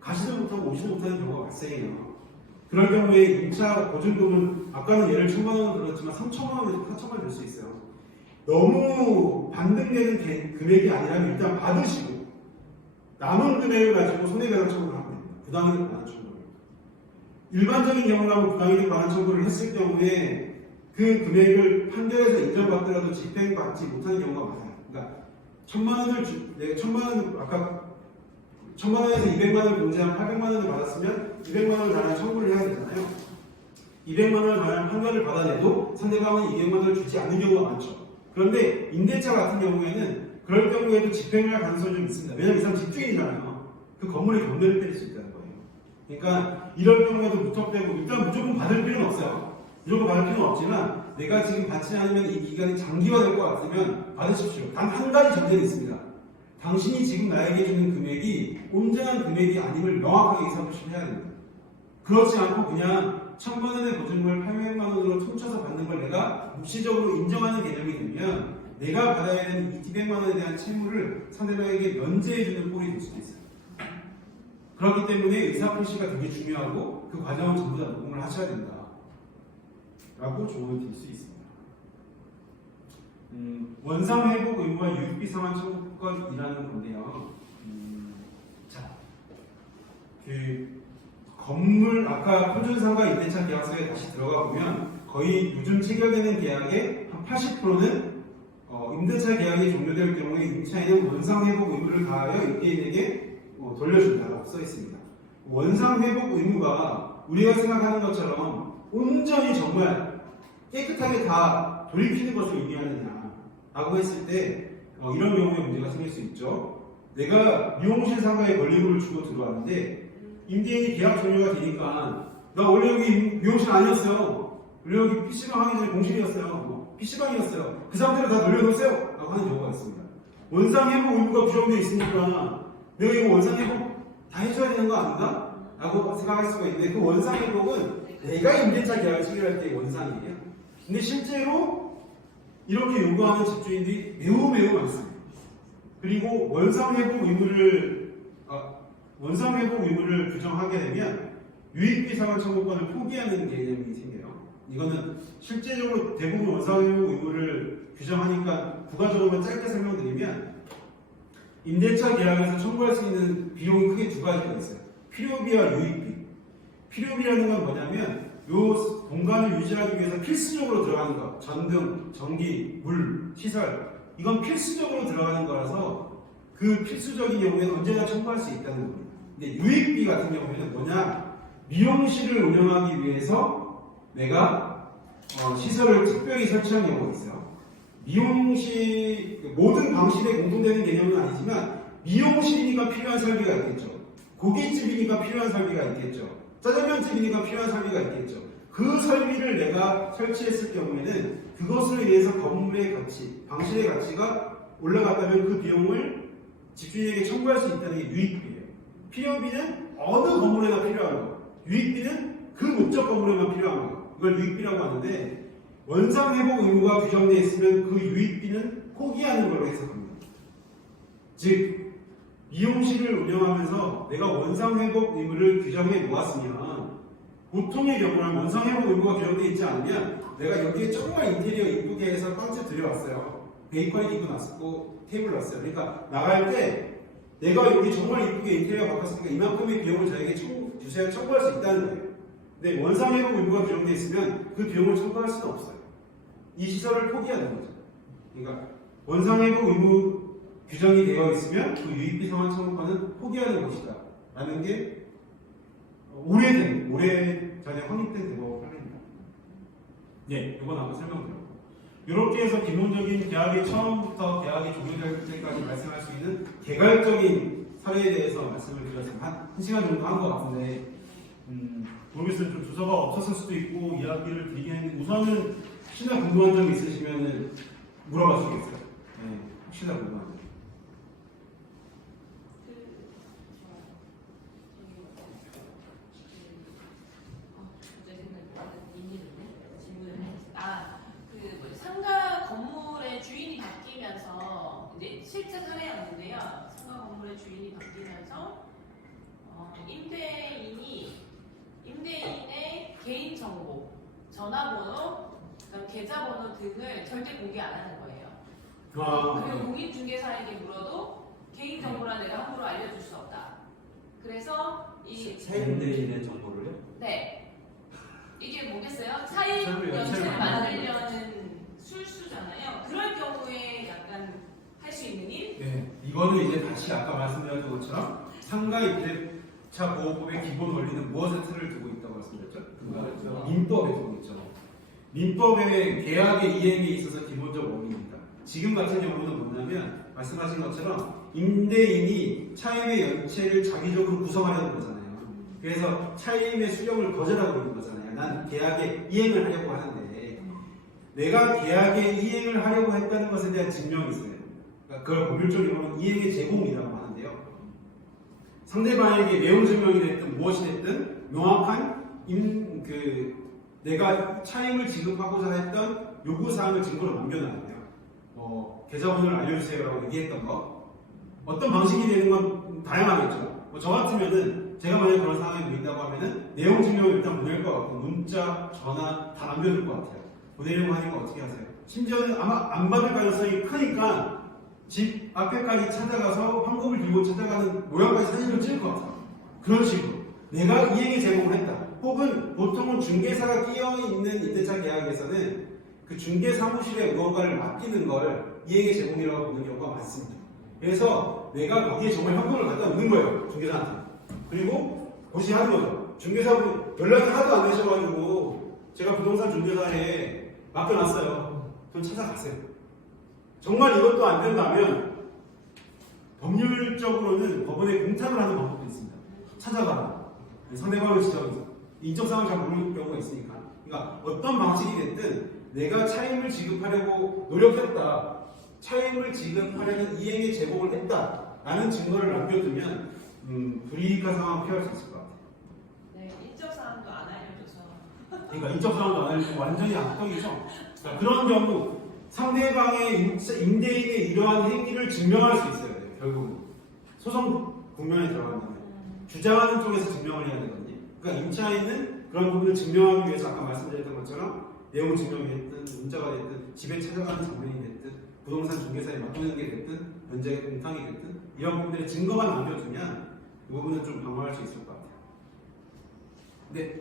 가지도 못하고 오지도 못하는 경우가 발생해요. 그럴 경우에 임차 보증금은 아까는 예를 1,000만 원 들었지만 3,000만 원에서 4,000만 원 될 수 있어요. 너무 반등되는 금액이 아니라면 일단 받으시고 남은 금액을 가지고 손해배상 청구를 하면 됩니다. 부당이득 반환 청구를. 일반적인 경우라면 부당이득 반환 청구를 했을 경우에 그 금액을 판결에서 인정받더라도 집행받지 못하는 경우가 많아요. 그러니까 1,000만 원을 아까 1,000만 원에서 200만 원을 공제한 800만 원을 받았으면 200만 원을 반환 청구를 해야 되잖아요. 200만 원을 반환 판결을 받아내도 상대방은 200만 원을 주지 않는 경우가 많죠. 그런데 임대차 같은 경우에는 그럴 경우에도 집행을 할 가능성이 좀 있습니다. 왜냐하면 이 사람 집주인이잖아요. 그 건물의 경매를 때릴 수 있다는 거예요. 그러니까 이럴 경우에도 무턱대고 일단 무조건 받을 필요는 없어요. 무조건 받을 필요는 없지만 내가 지금 받지 않으면 이 기간이 장기화될 것 같으면 받으십시오. 단 한 가지 전제는 있습니다. 당신이 지금 나에게 주는 금액이 온전한 금액이 아님을 명확하게 의사표시를 해야 됩니다. 그렇지 않고 그냥 1,000만 원의 보증금을 800만 원으로 퉁쳐서 받는 걸 내가 묵시적으로 인정하는 개념이 되면 내가 받아야 되는 200만 원에 대한 채무를 상대방에게 면제해주는 꼴이 될 수도 있어요. 그렇기 때문에 의사표시가 되게 중요하고 그 과정은 전부 다 녹음을 하셔야 된다 라고 조언을 드릴 수 있습니다. 원상회복 의무와 유익비 상환 청구권이라는 건데요. 자, 그 건물 아까 표준상가 임대차 계약서에 다시 들어가 보면 거의 요즘 체결되는 계약의 한 80%는 임대차 계약이 종료될 경우에 임차인은 원상회복 의무를 다하여 임대인에게 돌려준다고 써 있습니다. 원상회복 의무가 우리가 생각하는 것처럼 온전히 정말 깨끗하게 다 돌이키는 것을 의미하느냐라고 했을 때 이런 경우에 문제가 생길 수 있죠. 내가 미용실 상가에 권리금을 주고 들어왔는데 임대인이 계약 종료가 되니까 나 원래 여기 미용실 아니었어요. 원래 여기 PC방 하기 전에 공실이었어요. PC방이었어요. 그 상태로 다 돌려놓으세요. 라고 하는 경우가 있습니다. 원상회복 의무가 규정되어 있으니까 내가 이거 원상회복 다 해줘야 되는 거 아닌가? 라고 생각할 수가 있는데 그 원상회복은 내가 임대차 계약을 체결할 때의 원상이에요. 근데 실제로 이렇게 요구하는 집주인들이 매우 많습니다. 그리고 원상회복 의무를 규정하게 되면 유익비 상환 청구권을 포기하는 개념이 생겨요. 이거는 실제적으로 대부분 원상회복 의무를 규정하니까 부가적으로만 짧게 설명드리면 임대차 계약에서 청구할 수 있는 비용이 크게 두 가지가 있어요. 필요비와 유익비. 필요비라는 건 뭐냐면 요 공간을 유지하기 위해서 필수적으로 들어가는 것, 전등, 전기, 물, 시설 이건 필수적으로 들어가는 거라서 그 필수적인 경우에는 언제나 청구할 수 있다는 겁니다. 근데 유익비 같은 경우에는 뭐냐? 미용실을 운영하기 위해서 내가 시설을 특별히 설치한 경우가 있어요. 미용실 모든 방실에 공통되는 개념은 아니지만 미용실이니까 필요한 설비가 있겠죠. 고깃집이니까 필요한 설비가 있겠죠. 짜장면집이니까 필요한 설비가 있겠죠. 그 설비를 내가 설치했을 경우에는 그것을 위해서 건물의 가치, 방실의 가치가 올라갔다면 그 비용을 집주인에게 청구할 수 있다는 게 유익비예요. 필요비는 어느 건물에나 필요한 거, 유익비는 그 목적 건물에만 필요한 거. 이걸 유익비라고 하는데 원상회복 의무가 규정되어 있으면 그 유익비는 포기하는 걸로 해석합니다. 즉 미용실을 운영하면서 내가 원상회복 의무를 규정해 놓았으면 보통의 경우는 원상회복 의무가 규정되어 있지 않으면 내가 여기에 정말 인테리어 이쁘게 해서 빵집 들여왔어요. 베이커리 입고 놨고 테이블 놨어요. 그러니까 나갈 때 내가 여기 정말 이쁘게 인테리어 바꿨으니까 이만큼의 비용을 저에게 주세요 청구할 수 있다는 거예요. 근데 원상회복 의무가 규정되어 있으면 그 비용을 청구할 수는 없어요. 이 시설을 포기하는 거죠. 그러니까 원상회복 의무 규정이 되어 있으면 그 유익비 상환 청구권은 포기하는 것이다 라는 게 오래전에 확립된 대법 판례입니다. 네, 이건 아까 설명드렸고 이렇게 해서 기본적인 계약이 처음부터 계약이 종료될 때까지 말씀할 수 있는 개괄적인 사례에 대해서 말씀을 드렸습니다. 한 1시간 정도 한 것 같은데 모르겠어요. 좀 주소가 없었을 수도 있고 이야기를 드리긴 우선은 혹시나 궁금한 점 있으시면 물어봐 주시겠어요? 네, 혹시나 궁금한 점. 상가 건물의 주인이 바뀌면서 이제 실제 사례였는데요. 상가 건물의 주인이 바뀌면서 임대인의 개인 정보, 전화번호, 계좌번호 등을 절대 공개 안 하는 거예요. 그리고 공인중개사에게 물어도 개인 정보라 내가 함부로 알려줄 수 없다. 그래서 이 임대인의 정보를요? 네. 이게 뭐겠어요? 차입 연체를 만들려는 술수잖아요. 그럴 경우에 약간 할 수 있는 일? 네, 이거는 이제 다시 아까 말씀드렸던 것처럼 상가 임대차 보호법의 기본 원리는 무엇에 틀을 두고 있다고 말씀드렸죠? 민법에 두고 있죠. 민법의 계약의 이행에 있어서 기본적 원리입니다. 지금 같은 경우는 뭐냐면 말씀하신 것처럼 임대인이 차임의 연체를 자기적으로 구성하려는 거잖아요. 그래서 차임의 수령을 거절하고 있는 거잖아요. 난 계약의 이행을 하려고 하는데 내가 계약의 이행을 하려고 했다는 것에 대한 증명이 있어요. 그러니까 그걸 법률적으로는 이행의 제공이라고 하는데요. 상대방에게 내용 증명이 됐든 무엇이 됐든 명확한 내가 차임을 지급하고자 했던 요구사항을 증거로 남겨놔야 돼요. 계좌번호를 알려주세요라고 얘기했던 거. 어떤 방식이 되는 건 다양하겠죠. 저 같으면은 제가 만약 그런 상황에 놓인다고 하면은 내용 증명을 일단 보낼 것 같고 문자, 전화 다 남겨둘 것 같아요. 보내려고 하니까 어떻게 하세요? 심지어는 아마 안 받을 가능성이 크니까 집 앞에까지 찾아가서 황금을 들고 찾아가는 모양까지 사진을 찍을 것 같아요. 그런 식으로 내가 이에게 제공을 했다. 혹은 보통은 중개사가 끼어 있는 임대차 계약에서는 그 중개 사무실에 무언가를 맡기는 걸 이에게 제공이라고 보는 경우가 많습니다. 그래서 내가 거기에 정말 현금을 갖다 놓는 거예요. 중개사한테. 그리고 고시 하는 거죠. 중개사분 연락이 하도 안 되셔가지고 제가 부동산 중개사에 맡겨놨어요. 돈 찾아가세요. 정말 이것도 안 된다면 법률적으로는 법원에 공탁을 하는 방법도 있습니다. 찾아가라. 상대방을 지정해서 인적사항을 잘 모르는 경우가 있으니까. 그러니까 어떤 방식이 됐든 내가 차임을 지급하려고 노력했다. 차임을 지급하려는 이행에 제공을 했다라는 증거를 남겨두면 불이익한 상황을 피할 수 있을 것 같아요. 네, 인적 사항도 안 알려줘서. 그러니까 인적사항도 안 알려주고 완전히 악덕이죠. 그러니까 그런 경우 상대방의 임대인의 이러한 행위를 증명할 수 있어야 돼요. 결국은 소송 국면에 들어간다면 주장하는 쪽에서 증명을 해야 되거든요. 그러니까 임차인은 그런 부분을 증명하기 위해서 아까 말씀드렸던 것처럼 내용 증명이 됐든 문자가 됐든 집에 찾아가는 장면이 됐든 부동산 중개사에 맡기는 게 됐든 면제 공탁이 됐든 이런 부분들의 증거만 남겨두면 이 부분은 좀 방어할 수 있을 것 같아요. 네.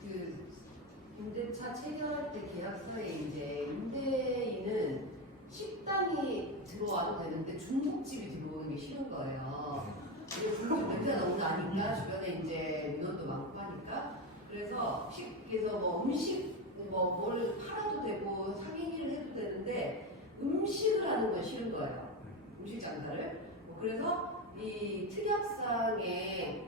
그 임대차 체결할 때 계약서에 이제 임대인은 식당이 들어와도 되는데 중국집이 들어오는 게 싫은 거예요. 그리고 중국 냄새가 너무 나니까 주변에 이제 민원도 많고 하니까 그래서 그래서 뭐 음식 뭘 팔아도 되고 상인을 해도 되는데 음식을 하는 건 싫은 거예요. 음식 장사를. 그래서 이 특약상에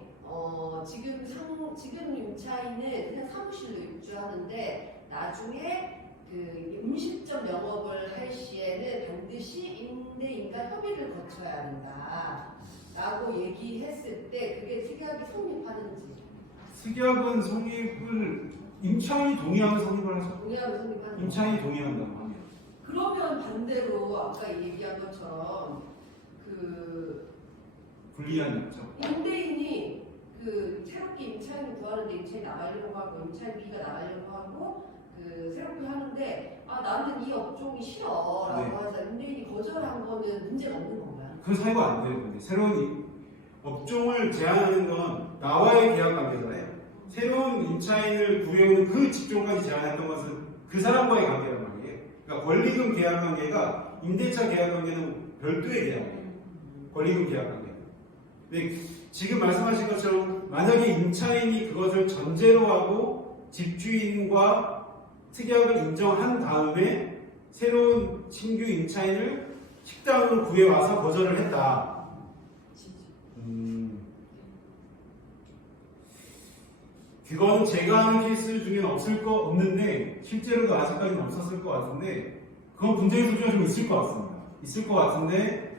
지금 임차인은 그냥 사무실로 입주하는데 나중에 그 음식점 영업을 할 시에는 반드시 임대인과 협의를 거쳐야 한다라고 얘기했을 때 그게 특약이 성립하는지. 특약은 성립을 임차인이 동의하면 성립을 하죠. 동의하면 성립하는. 임차인이 동의한다고 하면. 그러면 반대로 아까 얘기한 것처럼 그 불리한 약정. 임대인이 그 새롭게 임차인을 구하는데 임차인이 나가려고 하고 임차인 B가 나가려고 하고 그 새롭게 하는데 아 나는 이 업종이 싫어라고 네. 해서 임대인이 거절한 거는 문제가 없는 건가요? 그 사유가 안 돼요. 근데 새로운 업종을 제한하는 건 나와의 계약 관계잖아요. 새로운 임차인을 구해오는 그 직종까지 제한했던 것은 그 사람과의 관계란 말이에요. 그러니까 권리금 계약 관계가 임대차 계약 관계는 별도의 계약이에요. 권리금 계약 관계. 근데 지금 말씀하신 것처럼 만약에 임차인이 그것을 전제로 하고 집주인과 특약을 인정한 다음에 새로운 신규 임차인을 식당으로 구해와서 거절을 했다. 그건 제가 아는 케이스 중에는 없는데 실제로도 아직까지는 없었을 것 같은데 그건 분쟁의 소지가 좀 있을 것 같습니다. 있을 것 같은데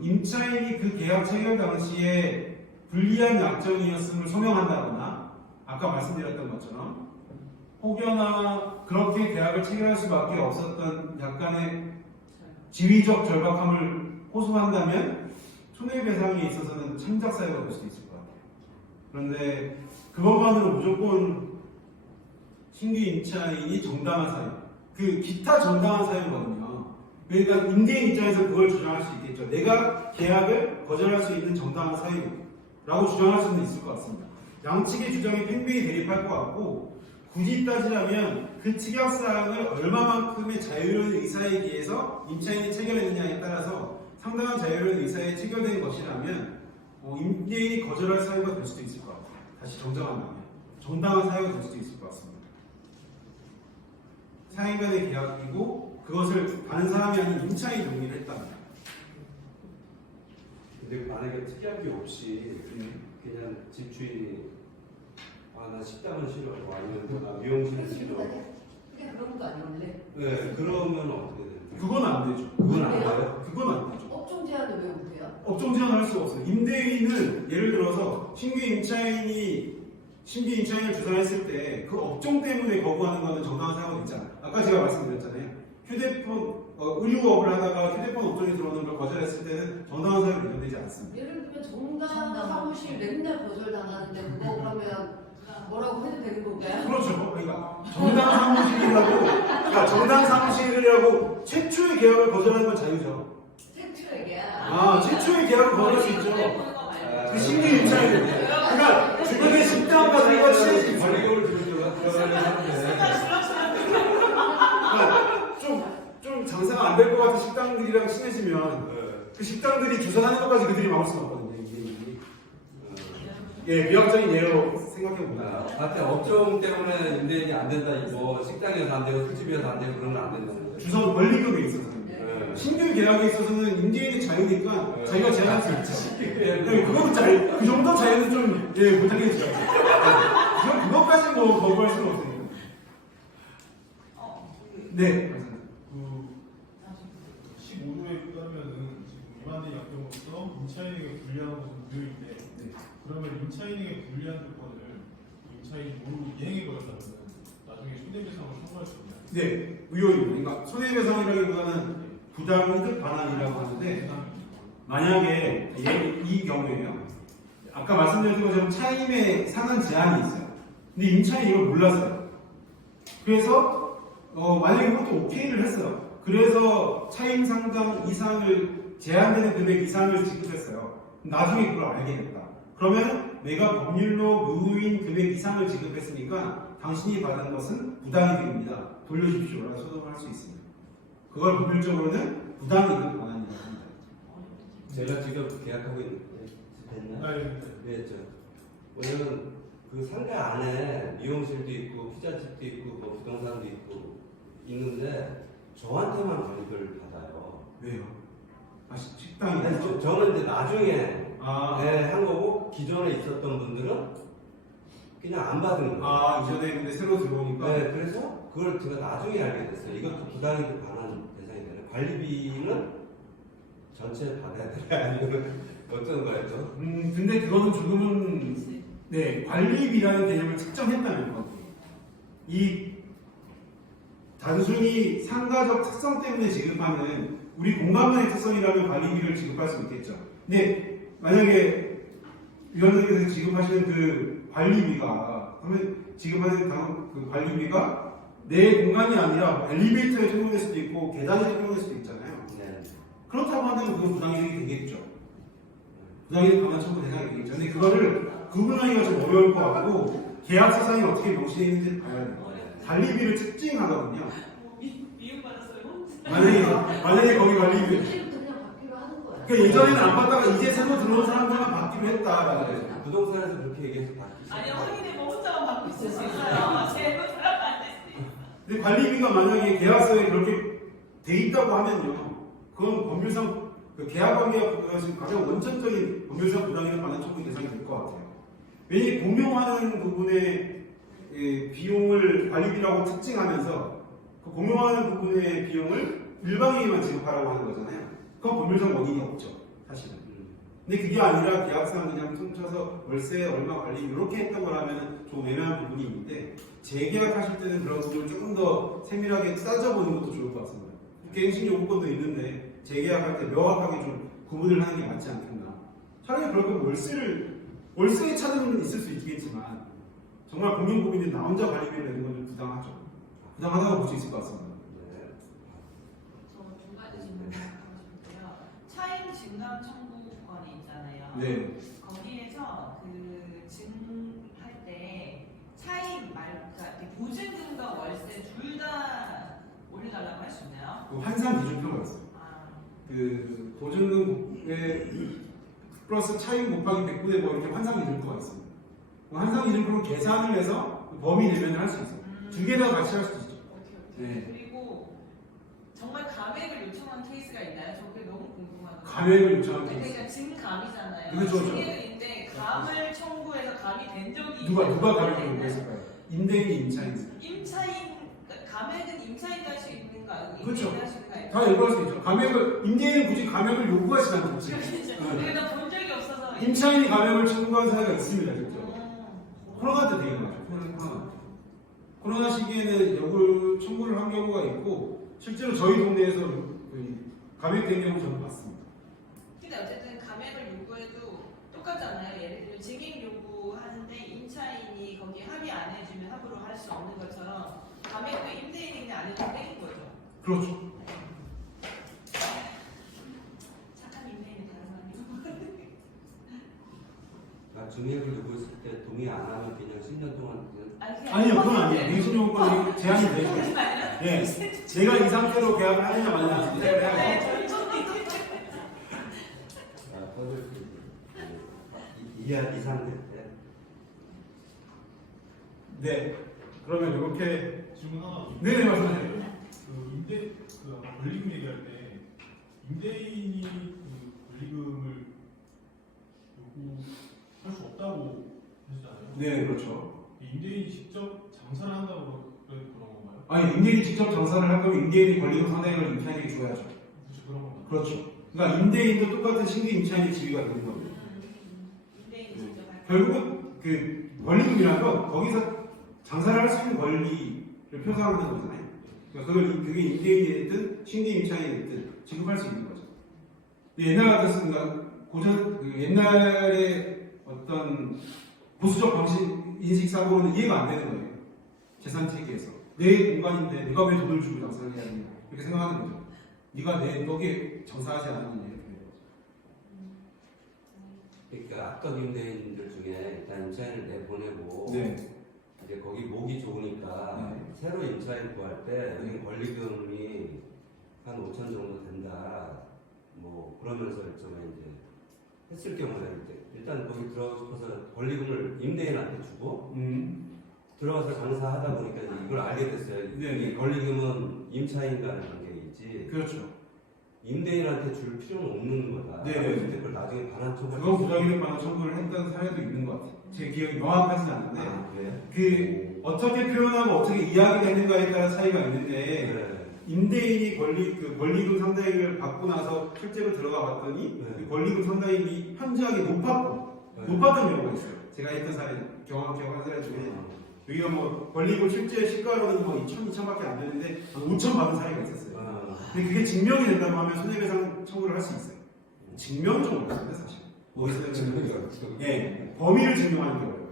임차인이 그 계약 체결 당시에 불리한 약정이었음을 소명한다거나 아까 말씀드렸던 것처럼 혹여나 그렇게 계약을 체결할 수밖에 없었던 약간의 지위적 절박함을 호소한다면 손해배상에 있어서는 참작 사유가 될 수도 있을 것 같아요. 그런데 그것만으로 무조건 신규 임차인이 정당한 사유, 그 기타 정당한 사유거든요. 그러니까 임대인 입장에서 그걸 주장할 수 있겠죠. 내가 계약을 거절할 수 있는 정당한 사유라고 주장할 수는 있을 것 같습니다. 양측의 주장이 팽팽히 대립할 것 같고 굳이 따지자면 그 특약사항을 얼마만큼의 자유로운 의사에 기해서 임차인이 체결했느냐에 따라서 상당한 자유로운 의사에 체결된 것이라면 임대인이 거절할 사유가 될 수도 있을 것 같아요. 다시 정정한다면 정당한 사유가 될 수도 있을 것 같습니다. 상인 간의 계약이고 그것을 다른 사람이 아닌 임차인이 동의를 했다면. 근데 만약에 특약이 없이 그냥 집주인이 나 식당은 싫어 아니면 나 미용실은 싫어. 그게 그런 것도 아니었는데. 네, 그러면 어떻게 돼요? 그건 안 되죠. 그건 안 돼요? 그건 안 되죠. 업종 제한을 왜 못해요? 업종 제한을 할 수가 없어요. 임대인은 예를 들어서 신규 임차인을 주장했을 때 그 업종 때문에 거부하는 것은 정당한 사유가 있잖아요. 아까 제가 말씀드렸잖아요. 휴대폰 의류업을 하다가 휴대폰 업종에 들어오는 걸 거절했을 때는 정당한 사유로 인정되지 않습니다. 예를 들면 정당 사무실 맨날 거절당하는데 그거 그러면 뭐라고 해도 되는 건가요? 그렇죠. 그러니까 정당 사무실이라고 최초의 계약을 거절하는 건 자유죠. 최초의 계약. 아, 최초의 계약을 거절할 수 있죠. 그 신규 임차인은. 그러니까 주변에 식당 같은 거 친해지죠. 관리금을 들어가는 하는데 그러니까 좀 장사가 안 될 것 같은 식당들이랑 친해지면 그 식당들이 주선하는 것까지 그들이 막을 수가 없거든요. 예, 비약적인 예로 생각해보면. 하여튼 업종 때문에 임대인이 안 된다, 뭐 식당이어서 안 되고 술집이어서 안 되고 그런 건 안 된다. 주선 권리금에 있어서는. 네. 신규 계약에 있어서는 임대인의 자유니까 네. 자기가 제한할 수 있지. 그건 자유, 그 정도 자유는 좀, 예, 못하겠죠. 그것까지 뭐 거부할 수는 없습니다. 네. 그 15조에 따르면은 지금 위반된 약정으로서 임차인에게 불리한 것은 무효인데 그러면 임차인에게 불리한 조건을 임차인이 모르고 이행해 버렸다면 나중에 손해배상을 청구할 수 있나요? 네, 무효입니다. 그러니까 손해배상이라기보다는 부당이득 반환이라고 하는데, 만약에 이 경우에요. 아까 말씀드린 것처럼 차임에 상한 제한이 있어요. 근데 임차인이 이걸 몰랐어요. 그래서 만약에 그것도 오케이를 했어요. 그래서 차임 상당 이상을 제한되는 금액 이상을 지급했어요. 나중에 그걸 알게 됐다. 그러면 내가 법률로 의무인 금액 이상을 지급했으니까 당신이 받은 것은 부당이득입니다. 돌려주십시오라고 소송을 할 수 있습니다. 그걸 법률적으로는 부당이득 반환이라고 합니다. 제가 지금 계약하고 있는데 됐나요? 네. 네, 왜냐면 그 상가 안에 미용실도 있고 피자집도 있고 뭐 부동산도 있고 있는데 저한테만 관리를 받아요. 왜요? 아, 식당이 근데 저는 이제 나중에 아, 한 거고 기존에 있었던 분들은 그냥 안 받은 거예요. 이전에 근데 새로 들어오니까. 네, 그래서 그걸 제가 나중에 알게 됐어요. 이것도 부당이득 반환 대상이 되네. 관리비는 전체 받아야 되나 아니면 어떤 거예요? 근데 그거는 조금은 네, 관리비라는 개념을 측정했다는 거. 이 단순히 상가적 특성 때문에 지급하는 우리 공간만의 특성이라면 관리비를 지급할 수 있겠죠. 근데 만약에 위원장님께서 지급하시는 그 관리비가 그러면 지급하는 그 관리비가 내 공간이 아니라 뭐 엘리베이터에 적용될 수도 있고 계단에 적용될 수도 있잖아요. 네. 그렇다고 한다면 그건 부당이득이 되겠죠. 부당이득 반환 청구 대상이 되겠죠. 근데 그거를 구분하기가 좀 어려울 것 같고 계약서상에 어떻게 명시되어 있는지 봐야 돼요. 관리비를 특징하거든요. 미움받았어요? 만약에 거기 관리비 이제부터 그냥 받기로 하는 거예요. 그러니까 예전에는 안 받다가 이제 새로 들어온 사람들만 받기로 했다라는 거죠. 부동산에서 그렇게 얘기해서 다 아니요, 확인해보면 혼자만 받고 있을 수 있어요. 제가 사람 안 됐어요. 근데 관리비가 만약에 계약서에 그렇게 돼 있다고 하면요, 그건 법률상 그 계약관계가 가장 원천적인 법률상 부당이득 반환 청구 대상이 될 것 같아요. 왜냐하면 공용하는 부분의 비용을 관리비라고 특징하면서 그 공용하는 부분의 비용을 일방에게만 지급하라고 하는 거잖아요. 그건 법률상 원인이 없죠, 사실은. 근데 그게 아니라 계약상 그냥 퉁쳐서 월세 얼마 관리 이렇게 했던 거라면 좀 애매한 부분이 있는데 재계약하실 때는 그런 부분을 조금 더 세밀하게 따져보는 것도 좋을 것 같습니다. 갱신 요구권도 있는데 재계약할 때 명확하게 좀 구분을 하는 게 맞지 않겠나. 차라리 그럴 거면 월세의 차등은 있을 수 있겠지만 정말 공용법인이 나 혼자 관리비를 내는 건 좀 부당하죠. 부당하다고 볼 수 있을 것 같습니다. 저 두 가지 질문 하고 싶고요. 차임 증감 청구권이 있잖아요. 네. 거기에서 그 증할 때 차임 그러니까 보증금과 월세 둘 다 올려달라고 할 수 있나요? 그 환산 기준표가 있어요. 그 보증금에 플러스 차임 곱하기 100분의 뭐 이렇게 환산 기준표가 있습니다. 그 환산 기준표로 계산을 해서 범위 내면을 할 수 있어요. 두 개 다 같이 할 수 있죠. 오케이. 네. 그리고 정말 감액을 요청한 케이스가 있나요? 저 그게 너무 궁금하거든요. 감액을 요청한 케이스. 그러니까 증감이잖아요. 그렇죠. 증액인데 감을 청구해서 감이 된 적이 누가 감액을 요구했을까요? 임대인이 임차인. 임차인 그러니까 감액은 임차인도 할 수 있는 거 아니고 그렇죠. 임대인도 할 수 있는 거 아니에요? 다 요구할 수 있죠. 감액을 임대인은 굳이 감액을 요구하지 않겠지. 그게 나본 적이 없어서 임차인이 감액을 청구한 사례가 있습니다, 실제로. 음. 코로나 때 되게 많죠. 코로나 시기에는 청구를 한 경우가 있고 실제로 저희 동네에서 감액된 경우 저는 봤습니다. 근데 어쨌든 감액을 요구해도 똑같잖아요. 예를 들면 증액 요구하는데 임차인이 거기에 합의 안 해주면 합의로 할 수 없는 것처럼 감액도 임대인이 안 해도 땡인 거죠. 그렇죠. 착한 임대인이 다른 사람이고. 증액을 요구했을 때 동의 안 하면 그냥 10년 동안 그냥 아니요, 그건 아니에요. 갱신요건이 제한이 되죠. 예, 내가 이 상태로 계약을 하느냐 마느냐 선택을 해야 돼요. 이 상태 때 네, 그러면 이렇게 질문 하나 더. 네네 말씀하세요. 그 아까 권리금 얘기할 때 임대인이 그 권리금을 요구할 수 없다고 하시잖아요. 네, 그렇죠. 임대인이 직접 장사를 한다고 그런 건가요? 아니, 임대인이 직접 장사를 할 거면 임대인이 권리금 상당액을 임차인에게 줘야죠. 그렇죠, 그런 건가요? 그렇죠. 그러니까 임대인도 똑같은 신규 임차인의 지위가 되는 겁니다. 임대인이 직접 할 결국은 그 권리금이라는 건 거기서 장사를 할 수 있는 권리를 표상하는 거잖아요. 그러니까 그게 임대인이 됐든 신규 임차인이 됐든 지급할 수 있는 거죠. 옛날 같았으니까 옛날에 어떤 보수적 방식 인식 사고로는 이해가 안 되는 거예요. 재산 체계에서 내 공간인데 내가 왜 돈을 주고 장사를 해야 되냐 이렇게 생각하는 거죠. 네가 내 떡에 장사하지 않았느냐 이렇게 되는 거죠. 그러니까 악덕 임대인들 중에 일단 임차인을 내보내고 네. 이제 거기 목이 좋으니까 네. 새로 임차인 구할 때 여기 권리금이 한 5천 정도 된다. 뭐 그러면서 일종의 이제 했을 경우에 이제 일단 거기 들어가고 싶어서 권리금을 임대인한테 주고 들어가서 장사하다 보니까 이제 이걸 알게 됐어요. 네. 이 권리금은 임차인과의 관계이지 그렇죠. 임대인한테 줄 필요는 없는 거다. 네. 그때 그걸 나중에 반환 청구. 그건 부정이득 반환 청구를 했던 사례도 있는 것 같아요. 제 기억이 명확하진 않은데 그 어떻게 표현하고 어떻게 이야기되는가에 따라 차이가 있는데 네. 임대인이 권리금 상당액을 받고 나서 실제로 들어가 봤더니 네. 그 권리금 상당액이 현저하게 높았던 경우가 있어요. 제가 했던 사례 경험한 사례 중에 여기가 뭐 권리금 실제 시가로는 뭐 2,000밖에 안 되는데 한 5,000 받은 사례가 있었어요. 근데 그게 증명이 된다고 하면 손해배상 청구를 할 수 있어요. 증명은 좀 어렵습니다, 사실. 예, 범위를 증명하는 게 어려워요.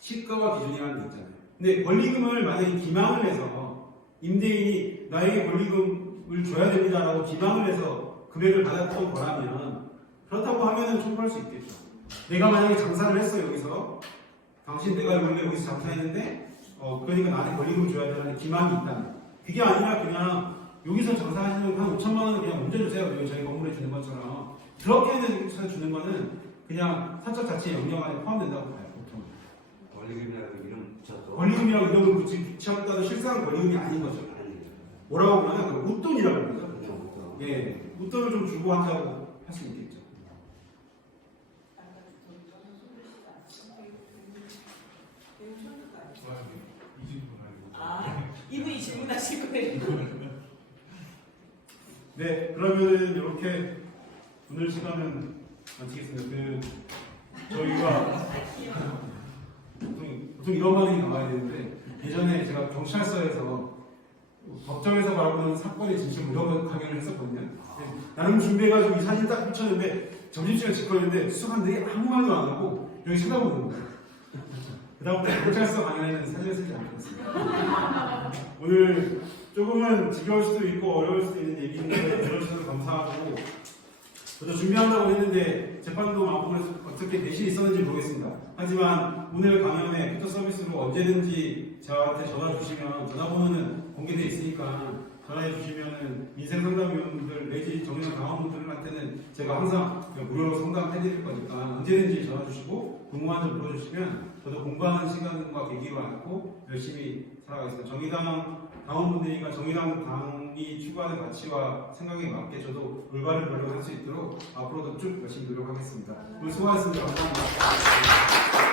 시가와 기준이라는 게 있잖아요. 근데 권리금을 만약에 기망을 해서 임대인이 나에게 권리금을 줘야 됩니다라고 기망을 해서 금액을 받았던 거라면 그렇다고 하면은 청구할 수 있겠죠. 내가 만약에 장사를 했어 여기서 당신 내가 원래 여기서 장사했는데 그러니까 나한테 권리금 줘야 되는 기망이 있다면 그게 아니라 그냥 여기서 장사하시는 한 5천만 원을 그냥 문제 주세요. 저희 건물에 주는 것처럼 그렇게 주는 거는 그냥 사적 자체 영역 안에 포함된다고 봐요. 보통 권리금이라고 이름 붙였죠. 권리금이라고 이름을 붙였다도 실상은 권리금이 아닌 거죠. 뭐라고 그러냐? 웃돈이라고 그러죠. 예, 웃돈을 좀 주고 한다고 할 수 있겠죠. 이 질문 말고. 아, 이분이 질문하신 거예요. 네, 그러면은 이렇게 오늘 시간은 마치겠습니다. 저희가 보통 이런 반응이 나와야 되는데 예전에 제가 경찰서에서 법정에서 바라보는 사건의 진실 이런 거 강연을 했었거든요. 나름 준비해가지고 이 사진 딱 붙였는데 점심시간 직거리인데 수사관들이 아무 말도 안 하고 여기 쳐다보는 거예요. 그다음부터 경찰서 강연에는 사진을 쓰지 않겠습니다. 오늘 조금은 지겨울 수도 있고 어려울 수도 있는 얘기인데 들어주셔서 감사하고 저도 준비한다고 했는데 재판도 많고 그래서 어떻게 대신이 있었는지 모르겠습니다. 하지만 오늘 강연에 포토 서비스로 언제든지 저한테 전화 주시면 전화번호는 공개되어 있으니까 전화해 주시면은 민생상담위원분들 내지 정의당 당원분들한테는 제가 항상 무료로 상담해드릴 거니까 언제든지 전화 주시고 궁금한 점 물어주시면 저도 공부하는 시간과 계기로 안고 열심히 살아가겠습니다. 정의당 당원분들이니까 정의당 당이 추구하는 가치와 생각에 맞게 저도 올바른 노력을 할 수 있도록 앞으로도 쭉 열심히 노력하겠습니다. 오늘 수고하셨습니다. 감사합니다.